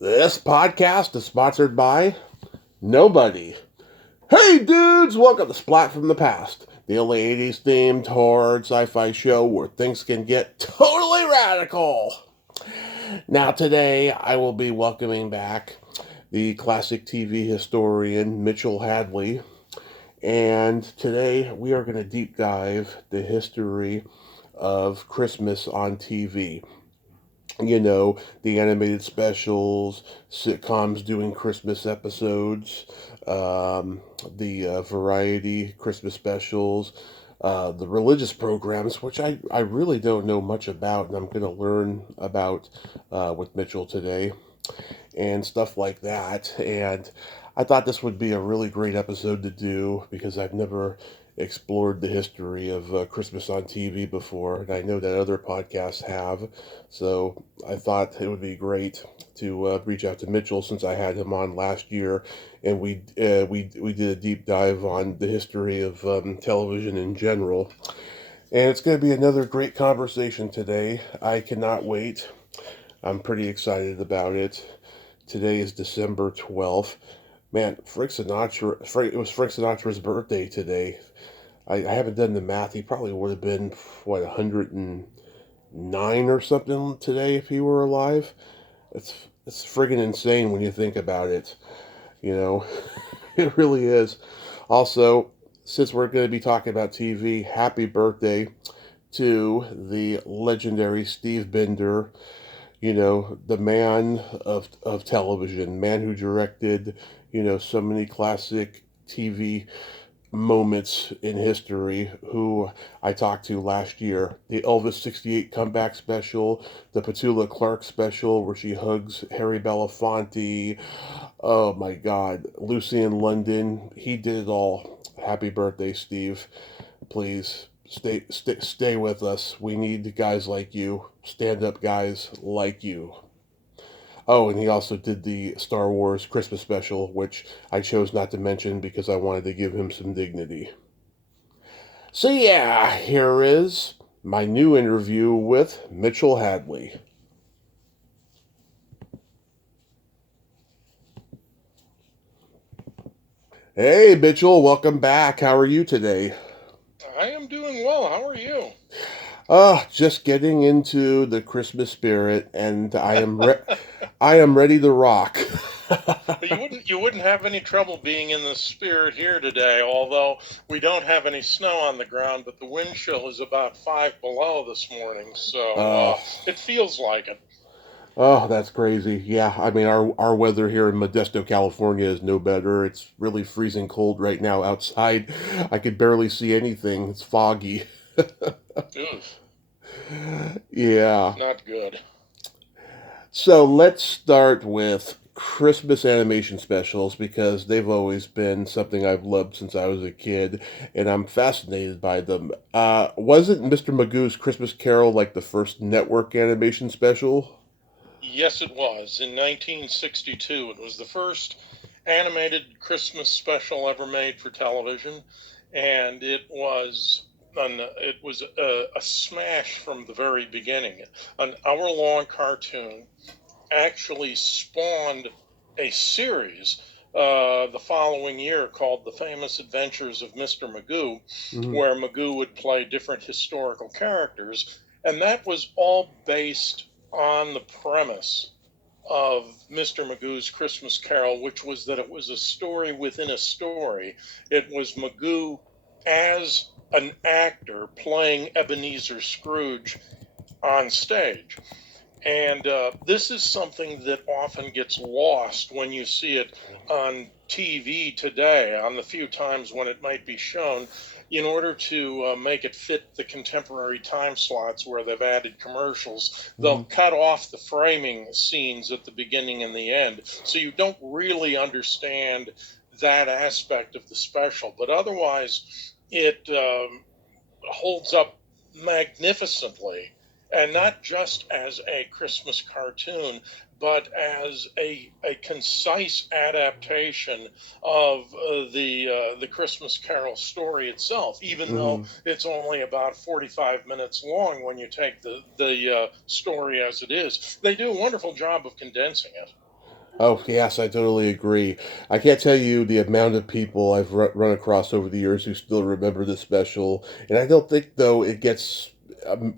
This podcast is sponsored by nobody. Hey dudes, welcome to Splat from the Past, the only 80s themed horror sci-fi show where things can get totally radical. Now today I will be welcoming back the classic TV historian Mitchell Hadley, and today we are going to deep dive the history of Christmas on TV. You know, the animated specials, sitcoms doing Christmas episodes, the variety Christmas specials, the religious programs, which I really don't know much about, and I'm going to learn about with Mitchell today, and stuff like that. And I thought this would be a really great episode to do because I've never explored the history of Christmas on TV before, and I know that other podcasts have. So I thought it would be great to reach out to Mitchell since I had him on last year, and we did a deep dive on the history of television in general. And it's going to be another great conversation today. I cannot wait. I'm pretty excited about it. Today is December 12th. Man, it was Frank Sinatra's birthday today. I haven't done the math. He probably would have been, 109 or something today if he were alive. It's friggin' insane when you think about it. You know, it really is. Also, since we're going to be talking about TV, happy birthday to the legendary Steve Binder, the man of television, man who directed, so many classic TV moments in history, who I talked to last year. The Elvis 68 comeback special, the Petula Clark special where she hugs Harry Belafonte. Oh my God. Lucy in London. He did it all. Happy birthday, Steve. Please stay with us. We need guys like you, stand up guys like you. Oh, and he also did the Star Wars Christmas special, which I chose not to mention because I wanted to give him some dignity. So yeah, here is my new interview with Mitchell Hadley. Hey Mitchell, welcome back. How are you today? I am doing well. How are you? Just getting into the Christmas spirit, and I am ready to rock. You wouldn't have any trouble being in the spirit here today, although we don't have any snow on the ground, but the wind chill is about 5 below this morning, so uh, it feels like it. oh, that's crazy. Yeah, I mean our weather here in Modesto, California is no better. It's really freezing cold right now outside. I could barely see anything. It's foggy. Ugh, Yeah. not good. So let's start with Christmas animation specials because they've always been something I've loved since I was a kid, and I'm fascinated by them. Wasn't Mr. Magoo's Christmas Carol like the first network animation special? Yes, it was. In 1962, it was the first animated Christmas special ever made for television, and it was a smash from the very beginning. An hour-long cartoon actually spawned a series the following year called The Famous Adventures of Mr. Magoo, Hmm. where Magoo would play different historical characters. And that was all based on the premise of Mr. Magoo's Christmas Carol, which was that it was a story within a story. It was Magoo as an actor playing Ebenezer Scrooge on stage. And this is something that often gets lost when you see it on TV today, on the few times when it might be shown, in order to make it fit the contemporary time slots where they've added commercials. Hmm. They'll cut off the framing scenes at the beginning and the end. So you don't really understand that aspect of the special. But otherwise, it holds up magnificently, and not just as a Christmas cartoon, but as a concise adaptation of the Christmas Carol story itself. Even though Hmm. it's only about 45 minutes long when you take the story as it is, they do a wonderful job of condensing it. Oh, yes, I totally agree. I can't tell you the amount of people I've run across over the years who still remember the special, and I don't think, though, it gets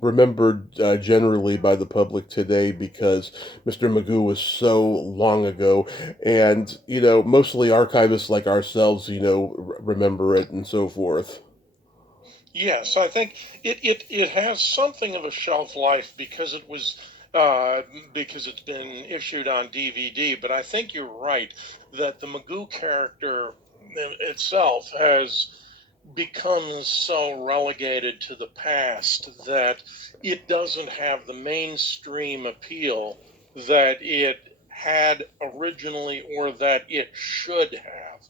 remembered generally by the public today because Mr. Magoo was so long ago, and, mostly archivists like ourselves, remember it and so forth. Yes, I think it has something of a shelf life uh, because it's been issued on DVD. But I think you're right that the Magoo character itself has become so relegated to the past that it doesn't have the mainstream appeal that it had originally or that it should have.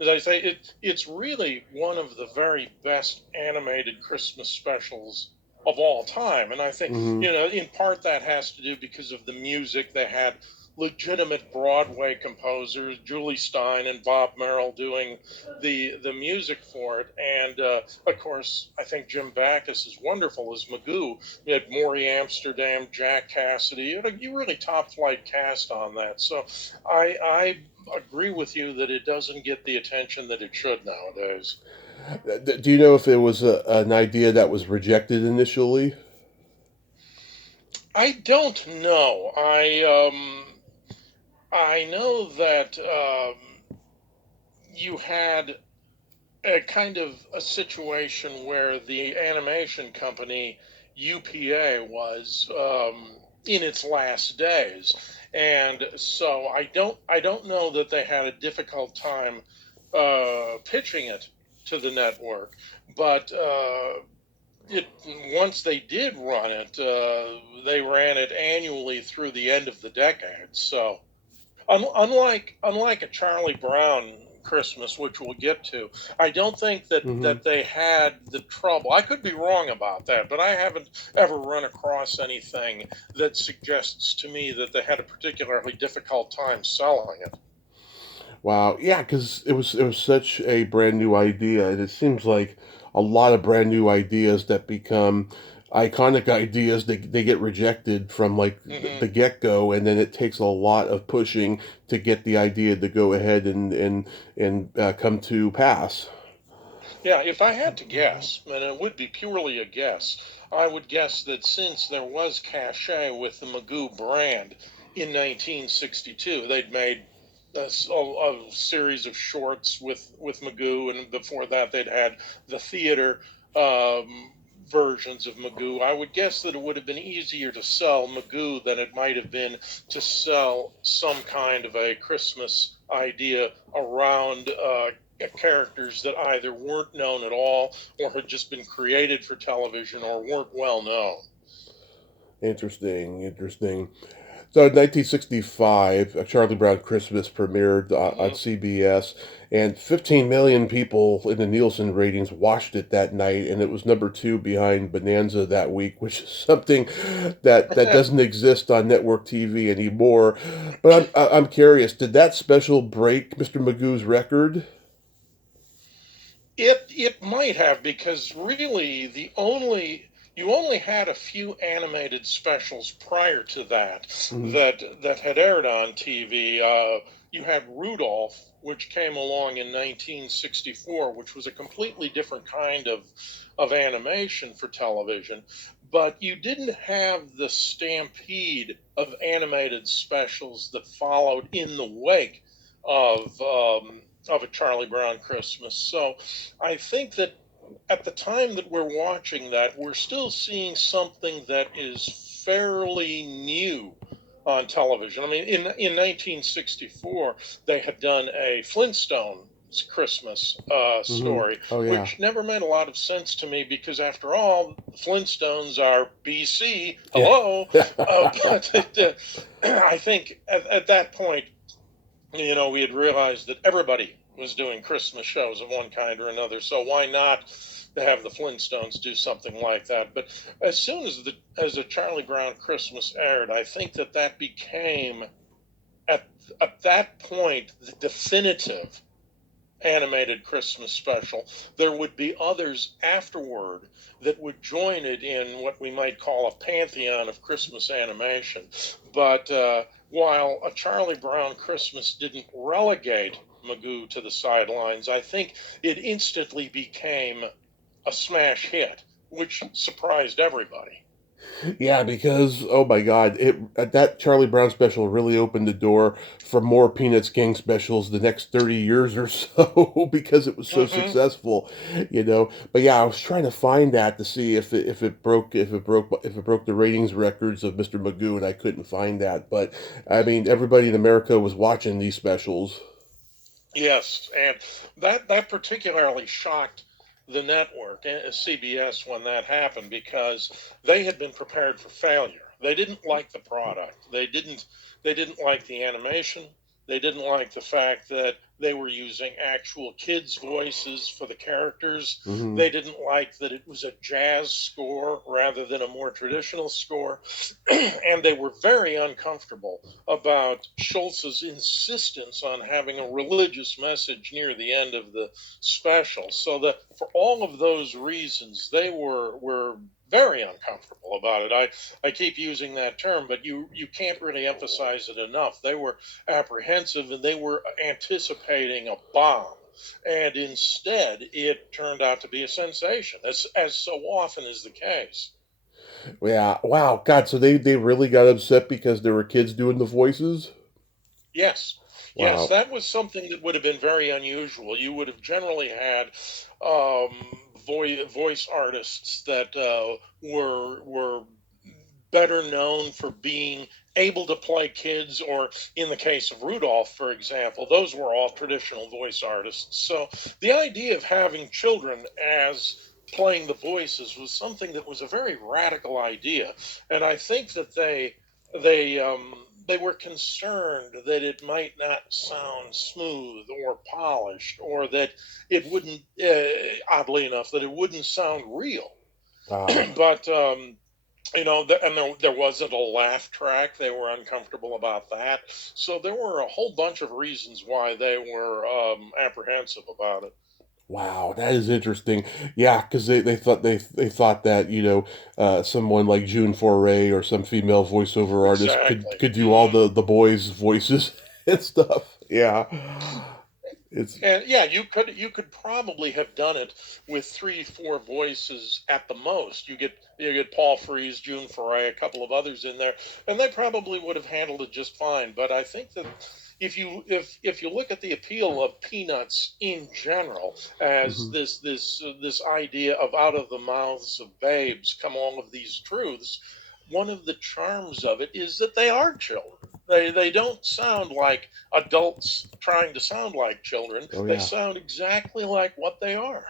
As I say, it's really one of the very best animated Christmas specials of all time. And I think, Hmm. in part that has to do because of the music. They had legitimate Broadway composers, Julie Stein and Bob Merrill, doing the music for it. And of course, I think Jim Backus is wonderful as Magoo. You had Maury Amsterdam, Jack Cassidy. You really top flight cast on that. So I agree with you that it doesn't get the attention that it should nowadays. Do you know if it was an idea that was rejected initially? I don't know. I know that you had a kind of a situation where the animation company UPA was in its last days, and so I don't know that they had a difficult time pitching it to the network, but it once they did run it, they ran it annually through the end of the decade. So unlike a Charlie Brown Christmas, which we'll get to, I don't think Hmm. that they had the trouble. I could be wrong about that, but I haven't ever run across anything that suggests to me that they had a particularly difficult time selling it. Wow, yeah, because it was such a brand new idea, and it seems like a lot of brand new ideas that become iconic ideas they get rejected from like Hmm. the get go, and then it takes a lot of pushing to get the idea to go ahead and come to pass. Yeah, if I had to guess, and it would be purely a guess, I would guess that since there was cachet with the Magoo brand in 1962, they'd made a series of shorts with Magoo, and before that they'd had the theater versions of Magoo. I would guess that it would have been easier to sell Magoo than it might have been to sell some kind of a Christmas idea around characters that either weren't known at all or had just been created for television or weren't well known. Interesting, interesting. So in 1965, A Charlie Brown Christmas premiered on Mhm. CBS, and 15 million people in the Nielsen ratings watched it that night, and it was number two behind Bonanza that week, which is something that doesn't exist on network TV anymore. But I'm curious, did that special break Mr. Magoo's record? It might have, because really you only had a few animated specials prior to that Hmm. that had aired on TV. You had Rudolph, which came along in 1964, which was a completely different kind of animation for television. But you didn't have the stampede of animated specials that followed in the wake of of a Charlie Brown Christmas. So I think that at the time that we're watching that, we're still seeing something that is fairly new on television. I mean, in 1964, they had done a Flintstones Christmas Hmm. story, Oh yeah. which never made a lot of sense to me because, after all, the Flintstones are BC. Yeah. Hello, I think at that point, we had realized that everybody was doing Christmas shows of one kind or another. So why not have the Flintstones do something like that? But as soon as the Charlie Brown Christmas aired, I think that became at at that point the definitive animated Christmas special. There would be others afterward that would join it in what we might call a pantheon of Christmas animation. But while A Charlie Brown Christmas didn't relegate Magoo to the sidelines, I think it instantly became a smash hit, which surprised everybody. Yeah, because oh my God, that Charlie Brown special really opened the door for more Peanuts Gang specials the next 30 years or so because it was so Hmm. successful, you know. But yeah, I was trying to find that to see if it broke the ratings records of Mr. Magoo, and I couldn't find that. But I mean, everybody in America was watching these specials. Yes, and that particularly shocked the network, CBS, when that happened because they had been prepared for failure. They didn't like the product. They didn't like the animation. They didn't like the fact that they were using actual kids' voices for the characters. Hmm. They didn't like that it was a jazz score rather than a more traditional score. And they were very uncomfortable about Schultz's insistence on having a religious message near the end of the special. So that for all of those reasons, they were very uncomfortable about it. I keep using that term, but you can't really emphasize it enough. They were apprehensive and they were anticipating a bomb. And instead, it turned out to be a sensation, as so often is the case. Yeah, wow, God, so they really got upset because there were kids doing the voices. Yes, yes, Wow. that was something that would have been very unusual. You would have generally had voice artists that were better known for being able to play kids, or in the case of Rudolph, for example, those were all traditional voice artists. So the idea of having children as playing the voices was something that was a very radical idea, and I think that they were concerned that it might not sound smooth or polished, or that it wouldn't, oddly enough, that it wouldn't sound real. Wow. But and there wasn't a laugh track. They were uncomfortable about that. So there were a whole bunch of reasons why they were apprehensive about it. Wow, that is interesting. Yeah, because they thought that someone like June Foray or some female voiceover artist could Exactly. could do all Hmm. the boys' voices and stuff. Yeah, it's And yeah, you could probably have done it with 3, 4 voices at the most. You get Paul Frees, June Foray, a couple of others in there, and they probably would have handled it just fine. But I think that if you look at the appeal of Peanuts in general as mhm. this idea of out of the mouths of babes come all of these truths, one of the charms of it is that they are children. They don't sound like adults trying to sound like children. Oh They yeah, sound exactly like what they are.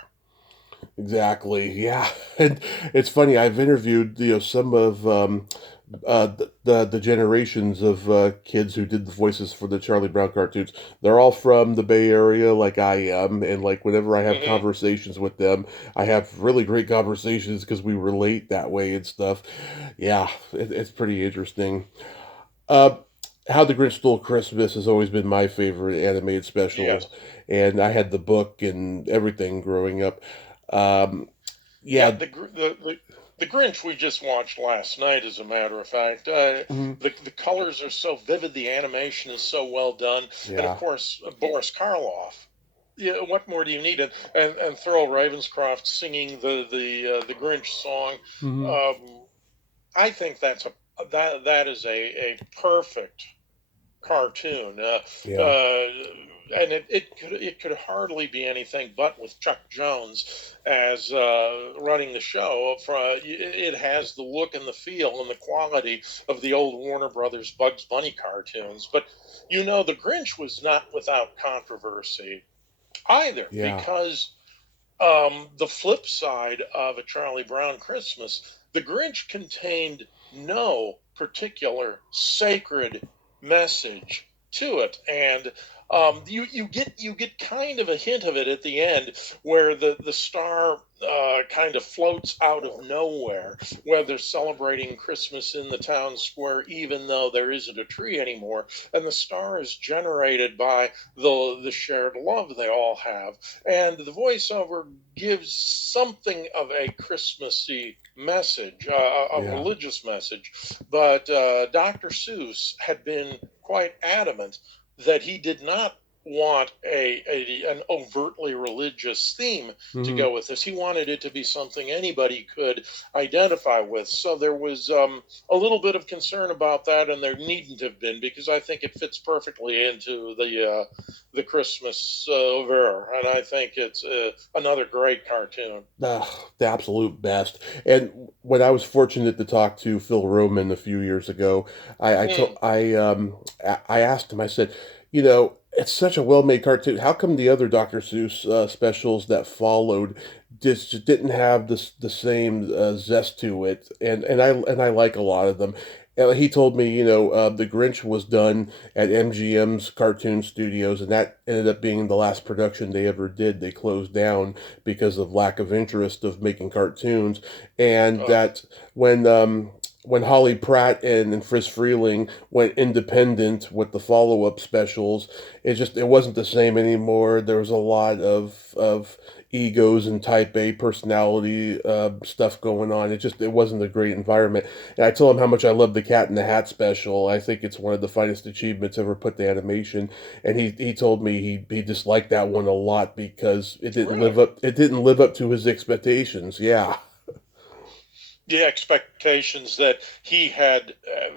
exactly. Yeah, and it's funny. I've interviewed some of the generations of kids who did the voices for the Charlie Brown cartoons. They're all from the Bay Area, like I am, and like whenever I have Hmm. conversations with them, I have really great conversations because we relate that way and stuff. Yeah, it's pretty interesting. Uh, How the Grinch Stole Christmas has always been my favorite animated Yes. special, and I had the book and everything growing up. Um, Yeah. yeah, The Grinch we just watched last night, as a matter of fact. mhm, The colors are so vivid, the animation is so well done, and of yeah. course Boris Karloff. Yeah, what more do you need? And Thurl Ravenscroft singing the Grinch song. Hmm. Um, I think that is a perfect cartoon. Yeah. Uh, and it could hardly be anything but with Chuck Jones as running the show. It has the look and the feel and the quality of the old Warner Brothers Bugs Bunny cartoons. But the Grinch was not without controversy either, Yeah. because the flip side of A Charlie Brown Christmas, The Grinch contained no particular sacred message to it, and you get kind of a hint of it at the end, where the star kind of floats out of nowhere, where they're celebrating Christmas in the town square, even though there isn't a tree anymore. And the star is generated by the shared love they all have. And the voiceover gives something of a Christmassy message, a Yeah. religious message. But Dr. Seuss had been quite adamant that he did not want an overtly religious theme to Hmm. go with this. He wanted it to be something anybody could identify with. So there was a little bit of concern about that, and there needn't have been, because I think it fits perfectly into the Christmas ver, and I think it's another great cartoon. The absolute best. And when I was fortunate to talk to Phil Roman a few years ago, Mm. I asked him. I said, you know, it's such a well-made cartoon. How come the other Dr. Seuss specials that followed just didn't have the same zest to it? And I like a lot of them. He told me, the Grinch was done at MGM's Cartoon Studios, and that ended up being the last production they ever did. They closed down because of lack of interest of making cartoons, and Uh, that when Holly Pratt and Friz Freeling went independent with the follow up specials, it wasn't the same anymore. There was a lot of egos and type A personality stuff going on. It wasn't a great environment. And I told him how much I love the Cat in the Hat special. I think it's one of the finest achievements ever put to animation. And he told me he disliked that one a lot because really? it didn't live up to his expectations. Yeah. The expectations that he had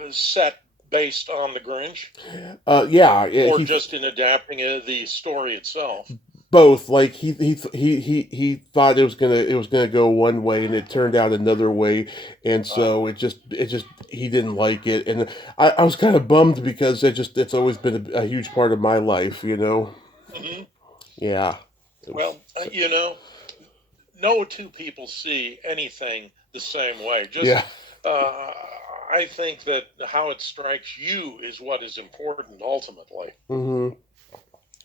set based on the Grinch, Yeah, or just in adapting the story itself? both. Like he thought it was gonna go one way and it turned out another way, and Uh, so it just he didn't like it, and I was kind of bummed because it's always been a huge part of my life. mhm. Yeah, it was. Well, no two people see anything the same way. Just, Yeah. uh, I think that how it strikes you is what is important ultimately. Hmm.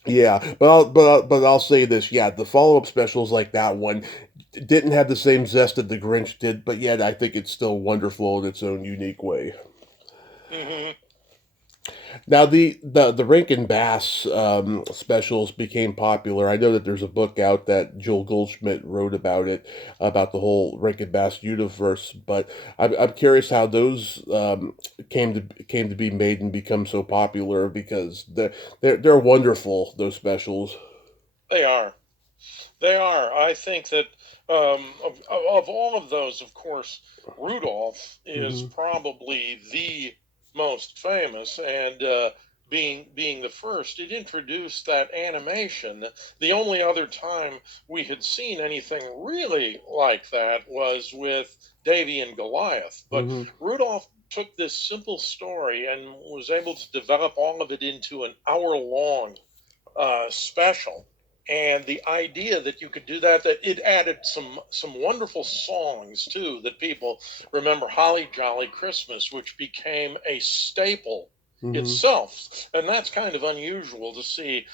Yeah, but I'll say this. Yeah, the follow up specials like that one didn't have the same zest that the Grinch did, but yet I think it's still wonderful in its own unique way. Hmm. Now the Rankin Bass specials became popular. I know that there's a book out that Joel Goldschmidt wrote about it, about the whole Rankin Bass universe. But I'm curious how those came to be made and become so popular because they're wonderful. Those specials. They are. They are. I think that of all of those, of course, Rudolph is Hmm. probably the most famous, and being the first, it introduced that animation. The only other time we had seen anything really like that was with Davy and Goliath. But Hmm. Rudolph took this simple story and was able to develop all of it into an hour-long special. And the idea that you could do that it added some wonderful songs too, that people remember. Holly Jolly Christmas, which became a staple Hmm. itself, and that's kind of unusual to see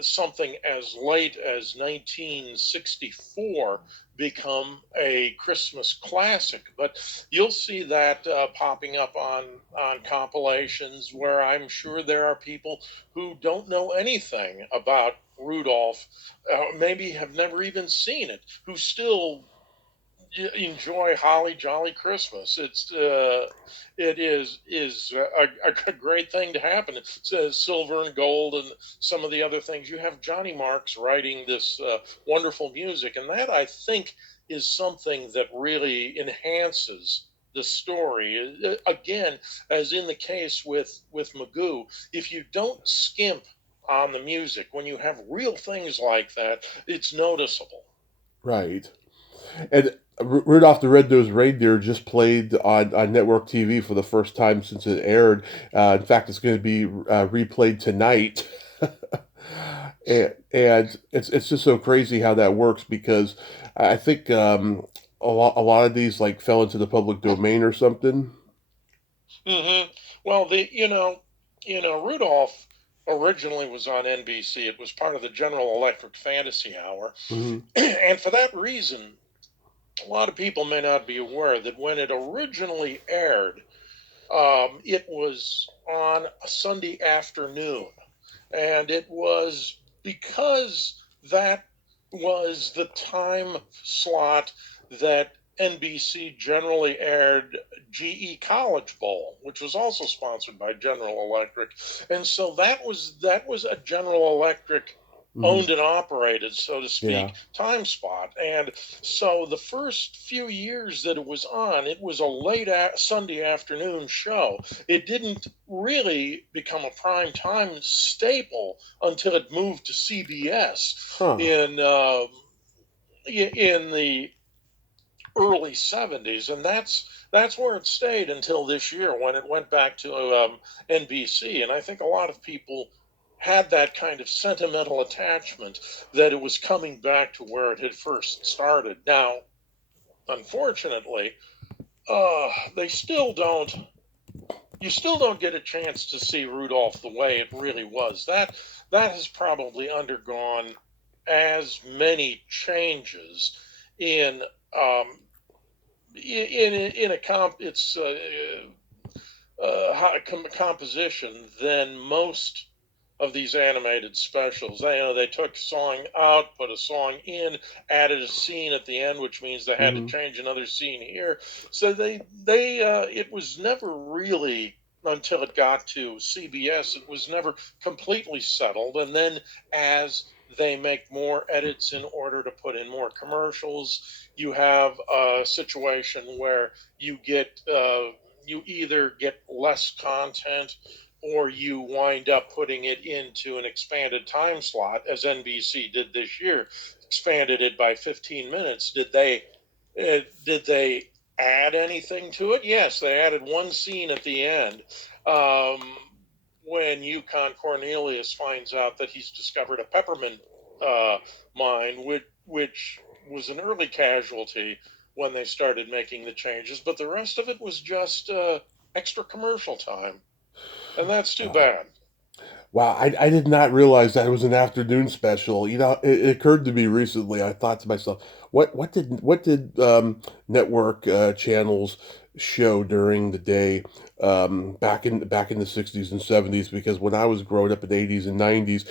something as late as 1964 become a Christmas classic. But you'll see that popping up on compilations, where I'm sure there are people who don't know anything about Rudolph, maybe have never even seen it, who still enjoy Holly Jolly Christmas. It is a great thing to happen. It says Silver and Gold and some of the other things. You have Johnny Marks writing this wonderful music, and that, I think, is something that really enhances the story. Again, as in the case with Magoo, if you don't skimp on the music, when you have real things like that, it's noticeable. Right. And Rudolph the Red-Nosed Reindeer just played on network TV for the first time since it aired. In fact, it's going to be replayed tonight. And it's just so crazy how that works because I think a lot of these like fell into the public domain or something. Well, Rudolph. originally was on NBC. It was part of the General Electric Fantasy Hour. Hmm. And for that reason, a lot of people may not be aware that when it originally aired, it was on a Sunday afternoon. And it was because that was the time slot that NBC generally aired GE College Bowl, which was also sponsored by General Electric. And so that was a General Electric Hmm. owned and operated, so to Yeah. speak, time spot. And so the first few years that it was on, it was a Sunday afternoon show. It didn't really become a prime time staple until it moved to CBS Huh. in the early 70s, and that's where it stayed until this year when it went back to NBC. And I think a lot of people had that kind of sentimental attachment that it was coming back to where it had first started. Now, unfortunately, they still don't. You still don't get a chance to see Rudolph the way it really was. That has probably undergone as many changes in um, in a composition than most of these animated specials. They took a song out, put a song in, added a scene at the end, which means they had to Hmm. change another scene here. So they it was never really until it got to CBS, it was never completely settled. And then as they make more edits in order to put in more commercials, you have a situation where you either get less content or you wind up putting it into an expanded time slot, as NBC did this year, expanded it by 15 minutes. Did they add anything to it? Yes, they added one scene at the end, um, when Yukon Cornelius finds out that he's discovered a peppermint uh, mine, which was an early casualty when they started making the changes. But the rest of it was just extra commercial time, and that's too Wow. bad. Wow, I did not realize that it was an afternoon special. It occurred to me recently. I thought to myself, what did network channels show during the day back in the 60s and 70s? Because when I was growing up in the 80s and 90s,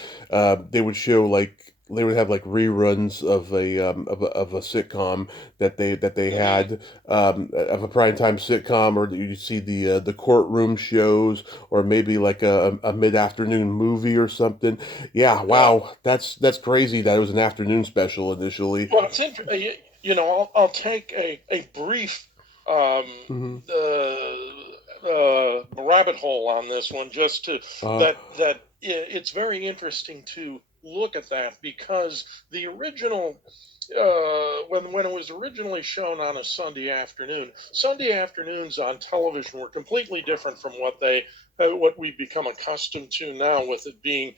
they would have like reruns of a sitcom that they Hmm. had of a primetime sitcom, or you see the courtroom shows, or maybe like a mid-afternoon movie or something. Yeah, Yeah. wow, that's crazy that it was an afternoon special initially. Well, it's interesting. I'll take a brief Hmm. rabbit hole on this one, just to Uh, that it's very interesting to look at that, because the original when it was originally shown on a Sunday afternoons on television were completely different from what we've become accustomed to now, with it being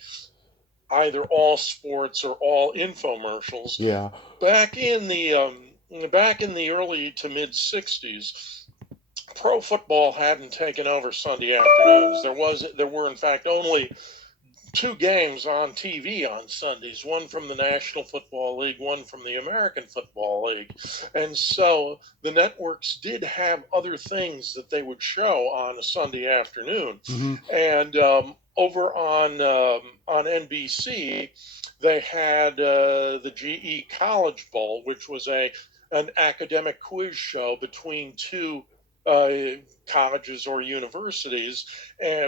either all sports or all infomercials. yeah. Back in the back in the early to mid '60s, pro football hadn't taken over Sunday afternoons. There were in fact only two games on TV on Sundays, one from the National Football League, one from the American Football League. And so the networks did have other things that they would show on a Sunday afternoon. Hmm. And over on NBC, they had the GE College Bowl, which was an academic quiz show between two uh, colleges or universities,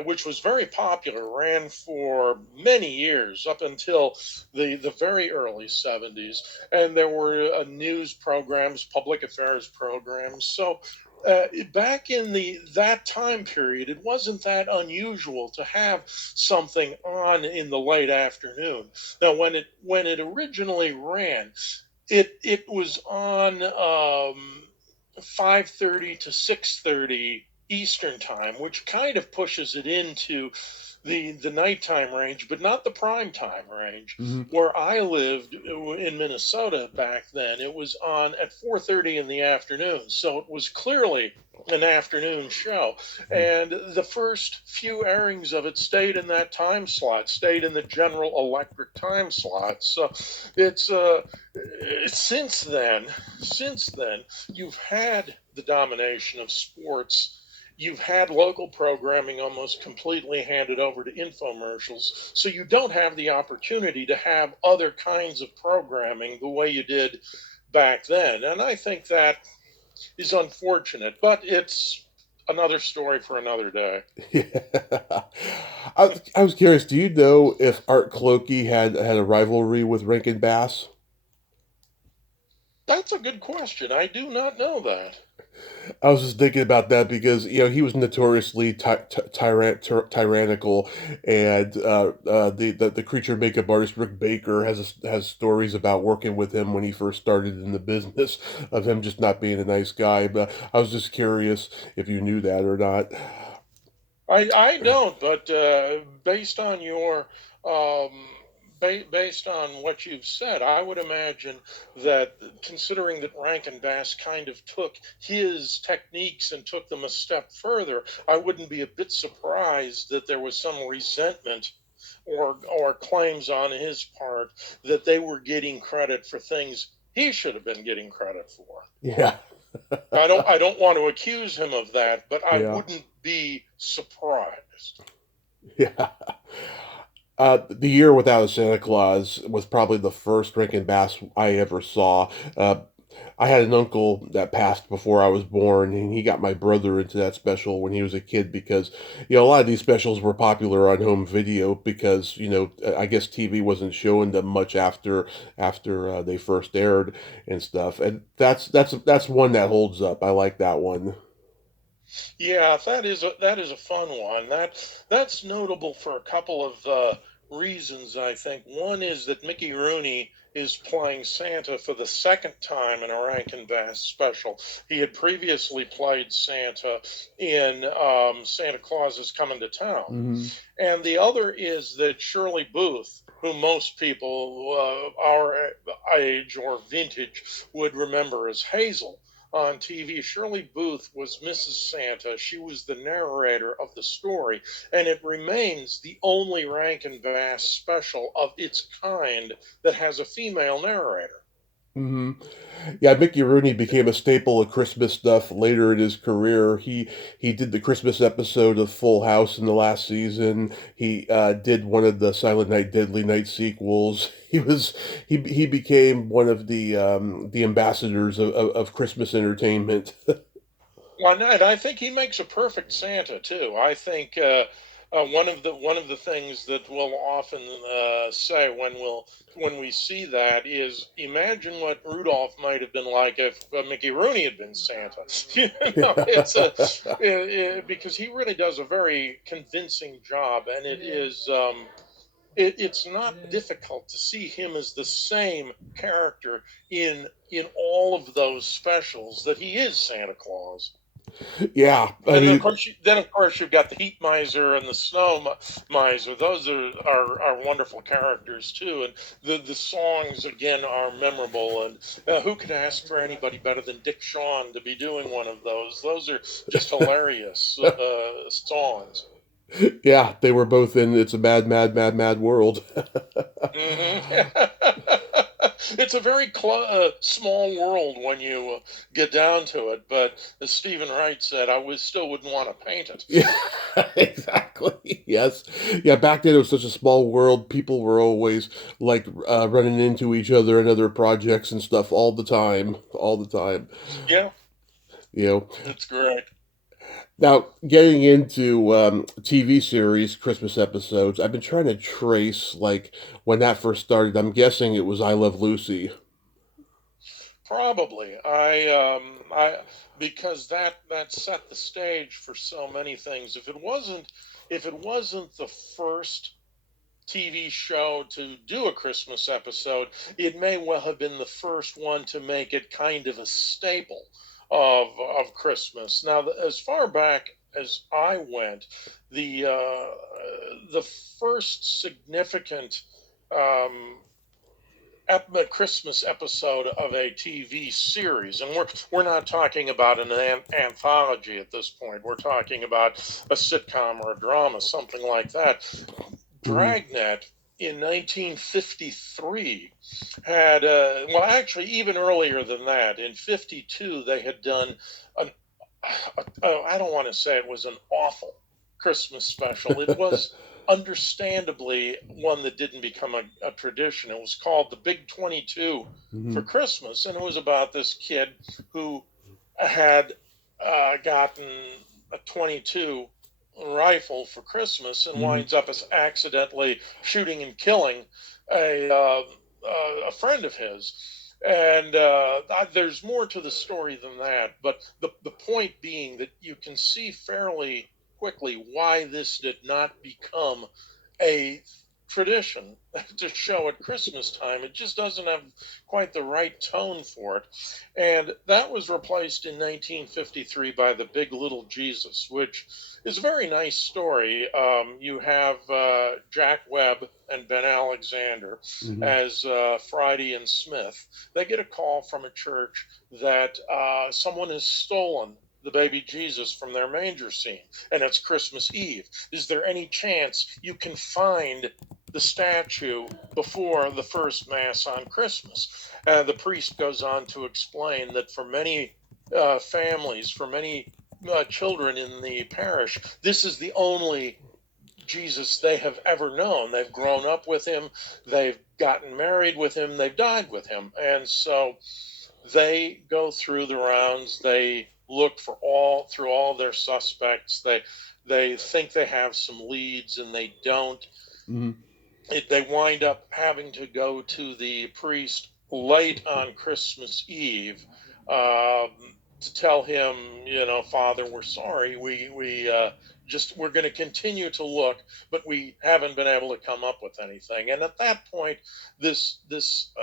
which was very popular, ran for many years up until the very early 70s. And there were news programs, public affairs programs. So back in that time period, it wasn't that unusual to have something on in the late afternoon. Now, when it originally ran, it was on 5:30 to 6:30 Eastern time, which kind of pushes it into the nighttime range, but not the prime time range. Hmm. Where I lived in Minnesota back then, it was on at 4:30 in the afternoon, so it was clearly an afternoon show. And the first few airings of it stayed in that time slot, stayed in the General Electric time slot. So it's since then, since then, you've had the domination of sports. You've had local programming almost completely handed over to infomercials. So you don't have the opportunity to have other kinds of programming the way you did back then. And I think that is unfortunate, but it's another story for another day. Yeah. I was curious, do you know if Art Clokey had a rivalry with Rankin Bass? That's a good question. I do not know that. I was just thinking about that because he was notoriously tyrannical, and the creature makeup artist Rick Baker has stories about working with him when he first started in the business, of him just not being a nice guy. But I was just curious if you knew that or not. I don't, but based on your um, based on what you've said, I would imagine that considering that Rankin Bass kind of took his techniques and took them a step further, I wouldn't be a bit surprised that there was some resentment or claims on his part that they were getting credit for things he should have been getting credit for. Yeah, I don't want to accuse him of that, but I yeah, wouldn't be surprised. yeah. The Year Without a Santa Claus was probably the first Rankin Bass I ever saw. I had an uncle that passed before I was born, and he got my brother into that special when he was a kid because, a lot of these specials were popular on home video because, I guess TV wasn't showing them much after they first aired and stuff. And that's one that holds up. I like that one. Yeah, that is a fun one. That's notable for a couple of reasons. I think one is that Mickey Rooney is playing Santa for the second time in a Rankin Bass special. He had previously played Santa in Santa Claus is Coming to Town, Hmm. and the other is that Shirley Booth, who most people our age or vintage would remember as Hazel on TV. Shirley Booth was Mrs. Santa. She was the narrator of the story, and it remains the only Rankin Bass special of its kind that has a female narrator. Hmm. Yeah, Mickey Rooney became a staple of Christmas stuff later in his career. He did the Christmas episode of Full House in the last season. He did one of the Silent Night, Deadly Night sequels. He became one of the ambassadors of Christmas entertainment. Why not? I think he makes a perfect Santa too. I think one of the things that we'll often say when we see that is, imagine what Rudolph might have been like if Mickey Rooney had been Santa. It's because he really does a very convincing job, and it's not difficult to see him as the same character in all of those specials that he is Santa Claus. Yeah, I And then, of mean, course, you've got the heat miser and the miser. Those are wonderful characters too, and the songs again are memorable. And who could ask for anybody better than Dick Shawn to be doing one of those? Those are just hilarious songs. yeah, they were both in It's a Mad, Mad, Mad, Mad World. Hmm. It's a very small world when you get down to it, but as Stephen Wright said, still wouldn't want to paint it. Yeah, exactly. Yes. Yeah, back then it was such a small world. People were always like running into each other and other projects and stuff all the time, all the time. Yeah, You know. it's great. Now, getting into TV series, Christmas episodes, I've been trying to trace like when that first started. I'm guessing it was I Love Lucy. Probably, I because that set the stage for so many things. If it wasn't the first TV show to do a Christmas episode, it may well have been the first one to make it kind of a staple of Christmas. Now, as far back as I went, the first significant um, Christmas episode of a TV series, and we're not talking about an anthology at this point. We're talking about a sitcom or a drama, something like that. Hmm. Dragnet in 1953 had, well, actually, even earlier than that, in 52, they had done an, I don't want to say it was an awful Christmas special. It was understandably one that didn't become a tradition. It was called The Big 22 Hmm. for Christmas, and it was about this kid who had gotten a 22 rifle for Christmas and Hmm. winds up as accidentally shooting and killing a a friend of his. And there's more to the story than that, but the point being that you can see fairly quickly why this did not become a tradition to show at Christmas time. It just doesn't have quite the right tone for it. And that was replaced in 1953 by The Big Little Jesus, which is a very nice story. You have Jack Webb and Ben Alexander Hmm. as Friday and Smith. They get a call from a church that someone has stolen the baby Jesus from their manger scene, and it's Christmas Eve. Is there any chance you can find the statue before the first Mass on Christmas? The priest goes on to explain that for many families, for many children in the parish, this is the only Jesus they have ever known. They've grown up with him, they've gotten married with him, they've died with him. And so they go through the rounds, they look for all through all their suspects. They think they have some leads and they don't. Hmm. They wind up having to go to the priest late on Christmas Eve to tell him, Father, we're sorry. We're going to continue to look, but we haven't been able to come up with anything. And at that point, this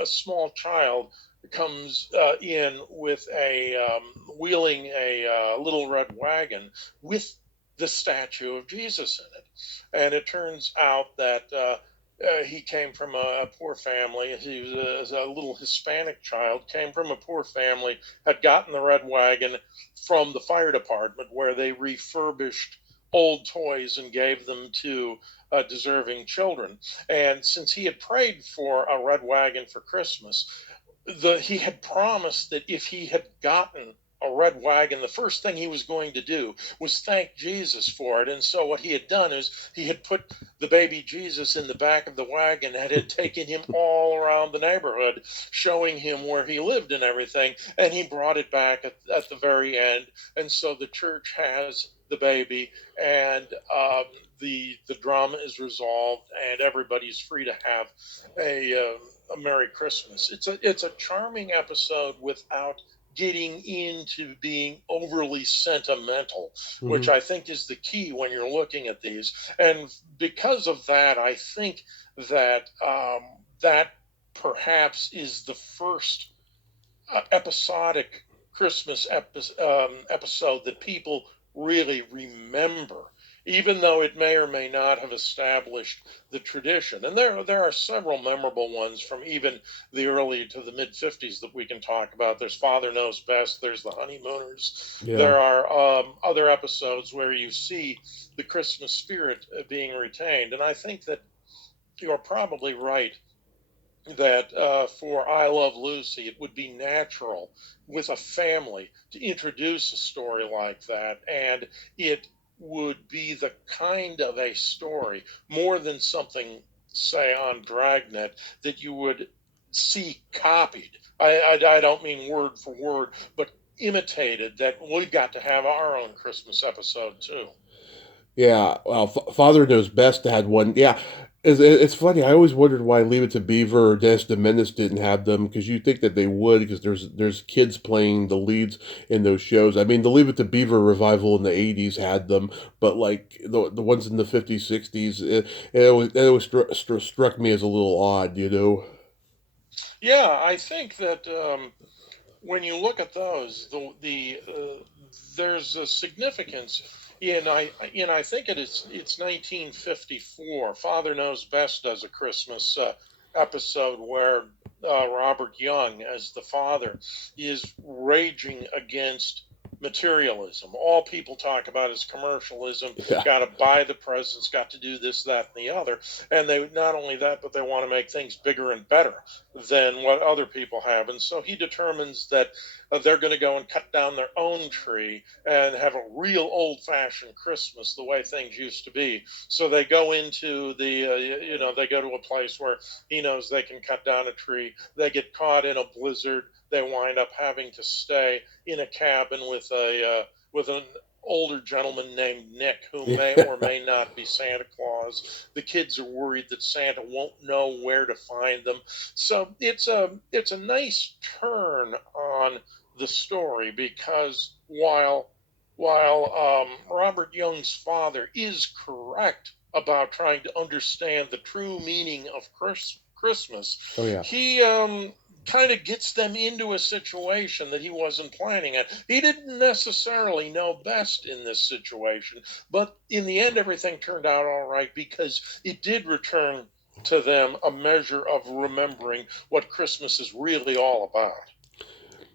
small child comes in with a wheeling a little red wagon with the statue of Jesus in it, and it turns out that he came from a poor family. He was a little Hispanic child, came from a poor family, had gotten the red wagon from the fire department where they refurbished old toys and gave them to deserving children. And since he had prayed for a red wagon for Christmas, he had promised that if he had gotten a red wagon, the first thing he was going to do was thank Jesus for it. And so what he had done is he had put the baby Jesus in the back of the wagon and had taken him all around the neighborhood, showing him where he lived and everything. And he brought it back at the very end. And so the church has the baby, and the drama is resolved, and everybody's free to have a Merry Christmas. It's a charming episode without getting into being overly sentimental, which Hmm. I think is the key when you're looking at these. And because of that, I think that that perhaps is the first episodic Christmas episode that people really remember, even though it may or may not have established the tradition. And there are several memorable ones from even the early to the mid 50s that we can talk about. There's Father Knows Best, there's The Honeymooners, Yeah. there are other episodes where you see the Christmas spirit being retained. And I think that you're probably right that for I Love Lucy, it would be natural with a family to introduce a story like that. And it would be the kind of a story, more than something, say, on Dragnet, that you would see copied. I don't mean word for word, but imitated, that we've got to have our own Christmas episode too. Yeah, well, Father Knows Best had one. Yeah, it's funny. I always wondered why Leave It to Beaver or Dennis the Menace didn't have them, because you think that they would, because there's kids playing the leads in those shows. I mean, the Leave It to Beaver revival in the '80s had them, but like the ones in the '50s, '60s, it always struck me as a little odd, you know. Yeah, I think that. when you look at those, there's a significance I think it's 1954. Father Knows Best does a Christmas episode where Robert Young, as the father, is raging against materialism. All people talk about is commercialism. Yeah. Got to buy the presents. Got to do this, that, and the other. And they not only that, but they want to make things bigger and better than what other people have. And so he determines that they're going to go and cut down their own tree and have a real old-fashioned Christmas, the way things used to be. So they go into they go to a place where he knows they can cut down a tree. They get caught in a blizzard. They wind up having to stay in a cabin with an older gentleman named Nick, who may or Yeah. may not be Santa Claus. The kids are worried that Santa won't know where to find them. So it's a nice turn on the story, because while Robert Young's father is correct about trying to understand the true meaning of Christmas, Oh yeah. he kind of gets them into a situation that he wasn't planning on. He didn't necessarily know best in this situation, but in the end, everything turned out all right, because it did return to them a measure of remembering what Christmas is really all about.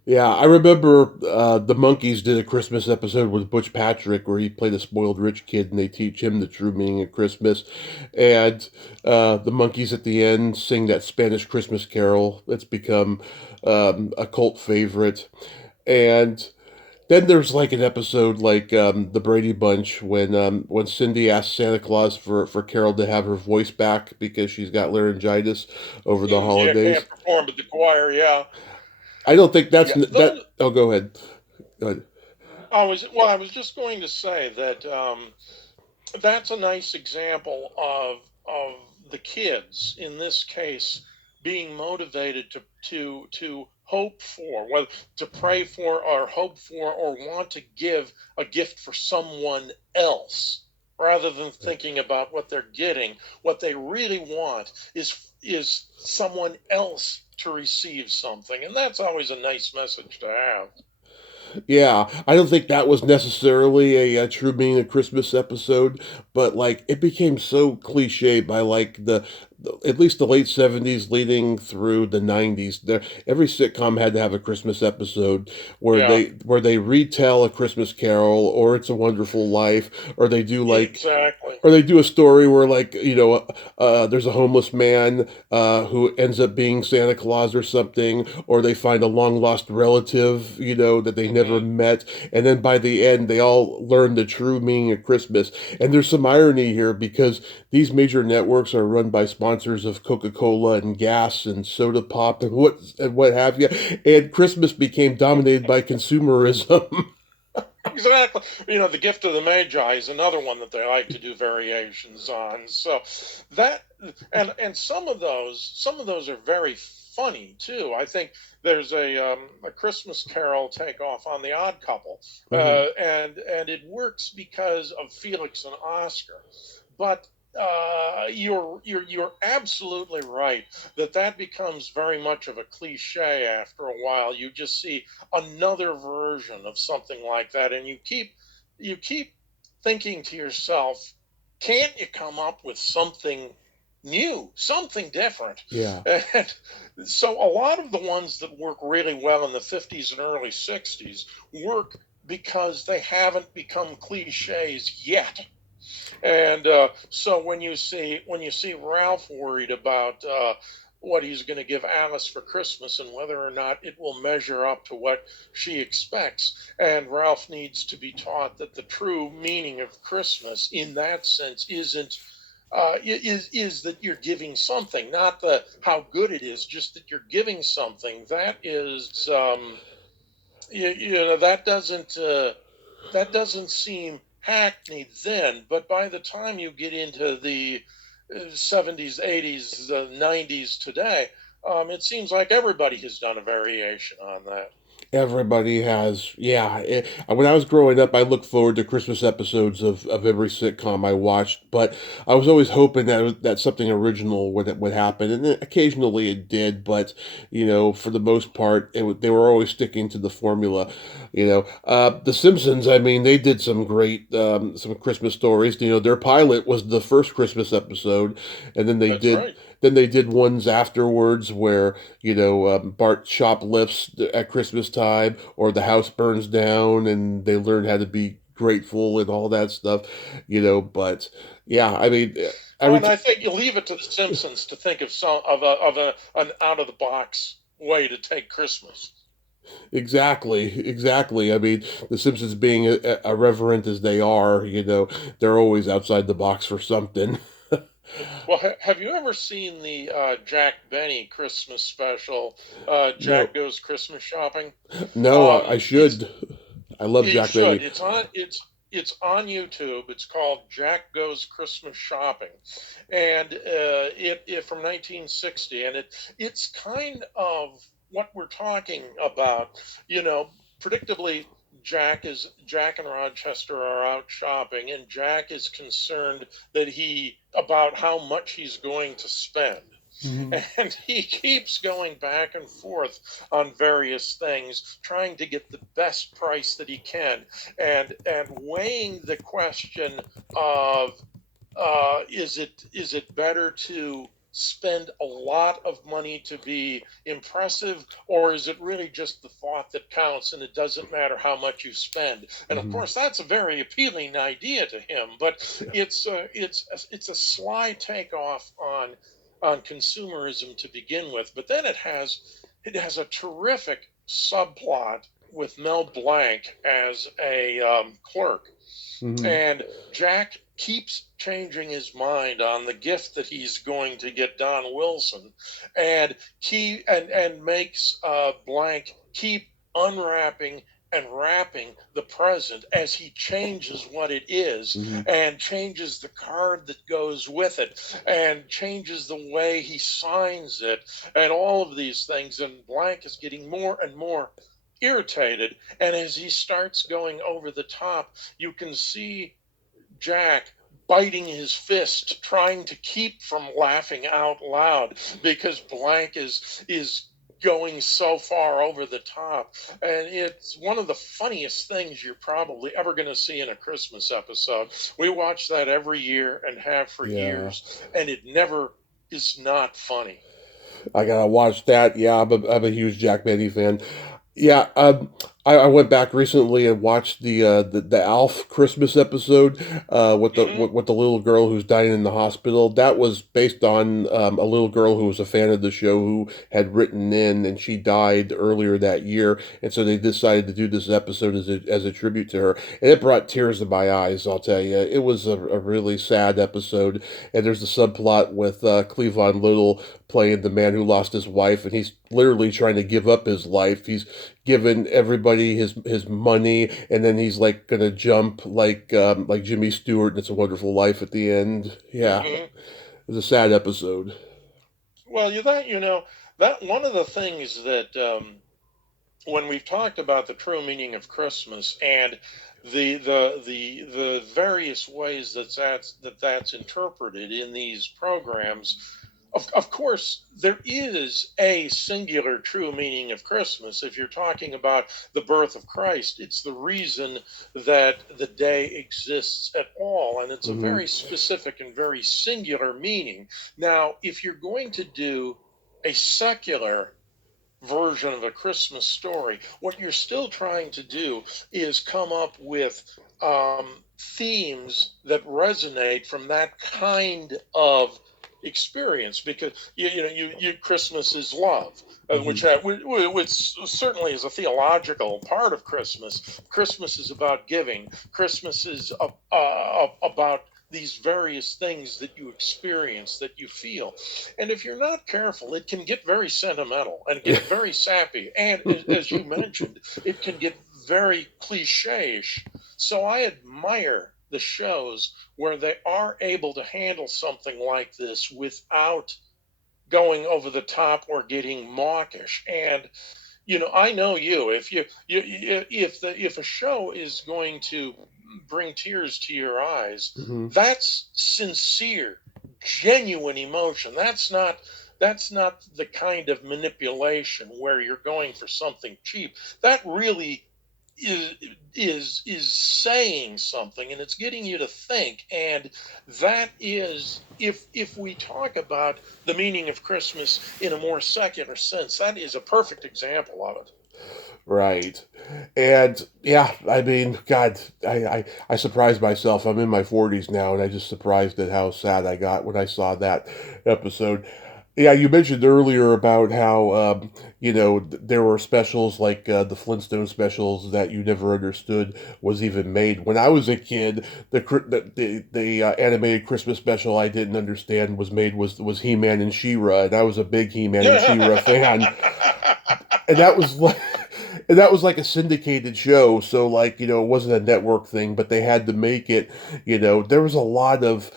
Yeah, I remember the Monkees did a Christmas episode with Butch Patrick where he played a spoiled rich kid and they teach him the true meaning of Christmas. And the Monkees at the end sing that Spanish Christmas carol that's become a cult favorite. And then there's like an episode like the Brady Bunch when Cindy asks Santa Claus for Carol to have her voice back because she's got laryngitis over the Yeah, holidays. can't perform at the choir. Yeah, I don't think that's yeah. that. Oh, go ahead. Go ahead. I was just going to say that that's a nice example of the kids in this case being motivated to hope for, whether to pray for or hope for or want to give a gift for someone else, rather than thinking about what they're getting. What they really want is someone else to receive something, and that's always a nice message to have. Yeah, I don't think that was necessarily a true meaning of Christmas episode, but like it became so cliche by like at least the late '70s leading through the '90s. There, every sitcom had to have a Christmas episode Yeah, where they retell a Christmas Carol or It's a Wonderful Life, or they do like exactly. or they do a story where like there's a homeless man who ends up being Santa Claus or something, or they find a long lost relative that they never Hmm. met, and then by the end they all learn the true meaning of Christmas. And there's some irony here because these major networks are run by sponsors of Coca-Cola and gas and soda pop and what have you, and Christmas became dominated by consumerism. Exactly. The gift of the Magi is another one that they like to do variations on. So that and some of those are very funny too. I think there's a Christmas Carol takeoff on The Odd Couple, Mhm. and it works because of Felix and Oscar. But you're absolutely right that becomes very much of a cliche after a while. You just see another version of something like that, and you keep thinking to yourself, can't you come up with something new, something different? Yeah. And so a lot of the ones that work really well in the 50s and early 60s work because they haven't become cliches yet. And so when you see Ralph worried about what he's going to give Alice for Christmas and whether or not it will measure up to what she expects, and Ralph needs to be taught that the true meaning of Christmas, in that sense, isn't is that you're giving something, not the how good it is, just that you're giving something. That is, that doesn't seem hackneyed then, but by the time you get into the 70s, 80s, 90s today, it seems like everybody has done a variation on that. Everybody has, yeah. When I was growing up, I looked forward to Christmas episodes of every sitcom I watched, but I was always hoping that something original would happen, and then occasionally it did. But for the most part, they were always sticking to the formula. The Simpsons. I mean, they did some great some Christmas stories. Their pilot was the first Christmas episode, and then they That's did. right. Then they did ones afterwards where Bart shoplifts at Christmas time, or the house burns down, and they learn how to be grateful and all that stuff. But yeah, I mean, Well, every and t- I think you leave it to the Simpsons to think of an out of the box way to take Christmas. exactly. I mean, the Simpsons being irreverent as they are, they're always outside the box for something. Well, have you ever seen the Jack Benny Christmas special, No, Jack Goes Christmas Shopping? no, I It's should. I love You Jack should. Benny. It's on YouTube. It's called Jack Goes Christmas Shopping, and it from 1960, and it's kind of what we're talking about. You know, predictably, Jack and Rochester are out shopping, and Jack is concerned that he about how much he's going to spend. Mhm. And he keeps going back and forth on various things, trying to get the best price that he can, and weighing the question of is it better to spend a lot of money to be impressive, or is it really just the thought that counts and it doesn't matter how much you spend? And of Mhm. course, that's a very appealing idea to him, but Yeah. it's a sly takeoff on consumerism to begin with. But then it has a terrific subplot with Mel Blanc as a clerk, Mhm. and Jack keeps changing his mind on the gift that he's going to get Don Wilson, and makes Blank keep unwrapping and wrapping the present as he changes what it is, Mhm. and changes the card that goes with it, and changes the way he signs it, and all of these things. And Blank is getting more and more irritated, and as he starts going over the top, you can see Jack biting his fist, trying to keep from laughing out loud because Blank is going so far over the top. And it's one of the funniest things you're probably ever going to see in a Christmas episode. We watch that every year and have for Yeah. years, and it never is not funny. I gotta watch that. Yeah, I'm a huge Jack Benny fan. Yeah, I went back recently and watched the Alf Christmas episode Hmm. with the little girl who's dying in the hospital. That was based on a little girl who was a fan of the show who had written in, and she died earlier that year, and so they decided to do this episode as a tribute to her, and it brought tears to my eyes. I'll tell you, it was a really sad episode, and there's the subplot with Cleavon Little playing the man who lost his wife, and he's literally trying to give up his life. He's given everybody his money, and then he's like gonna jump like Jimmy Stewart in It's a Wonderful Life at the end. Yeah, it Hmm. was a sad episode. Well, that one of the things that when we've talked about the true meaning of Christmas and the various ways that's interpreted in these programs, of course there is a singular true meaning of Christmas. If you're talking about the birth of Christ, it's the reason that the day exists at all, and it's a Hmm. very specific and very singular meaning. Now, if you're going to do a secular version of a Christmas story, what you're still trying to do is come up with themes that resonate from that kind of experience, because Christmas is love, Hmm. which certainly is a theological part of Christmas. Christmas is about giving. Christmas is about these various things that you experience, that you feel. And if you're not careful, it can get very sentimental and get very sappy. And as you mentioned, it can get very cliche-ish. So I admire the shows where they are able to handle something like this without going over the top or getting mawkish. And I know you. If a show is going to bring tears to your eyes, Hmm. that's sincere, genuine emotion. That's not the kind of manipulation where you're going for something cheap. That really is is saying something, and it's getting you to think. And that is, if we talk about the meaning of Christmas in a more secular sense, that is a perfect example of it. Right. And yeah, I mean, God, I surprised myself. I'm in my 40s now, and I just surprised at how sad I got when I saw that episode. Yeah, you mentioned earlier about how, there were specials like the Flintstone specials that you never understood was even made. When I was a kid, the animated Christmas special I didn't understand was He-Man and She-Ra, and I was a big He-Man and She-Ra fan. And that was like and that was like a syndicated show, so like it wasn't a network thing, but they had to make it. There was a lot of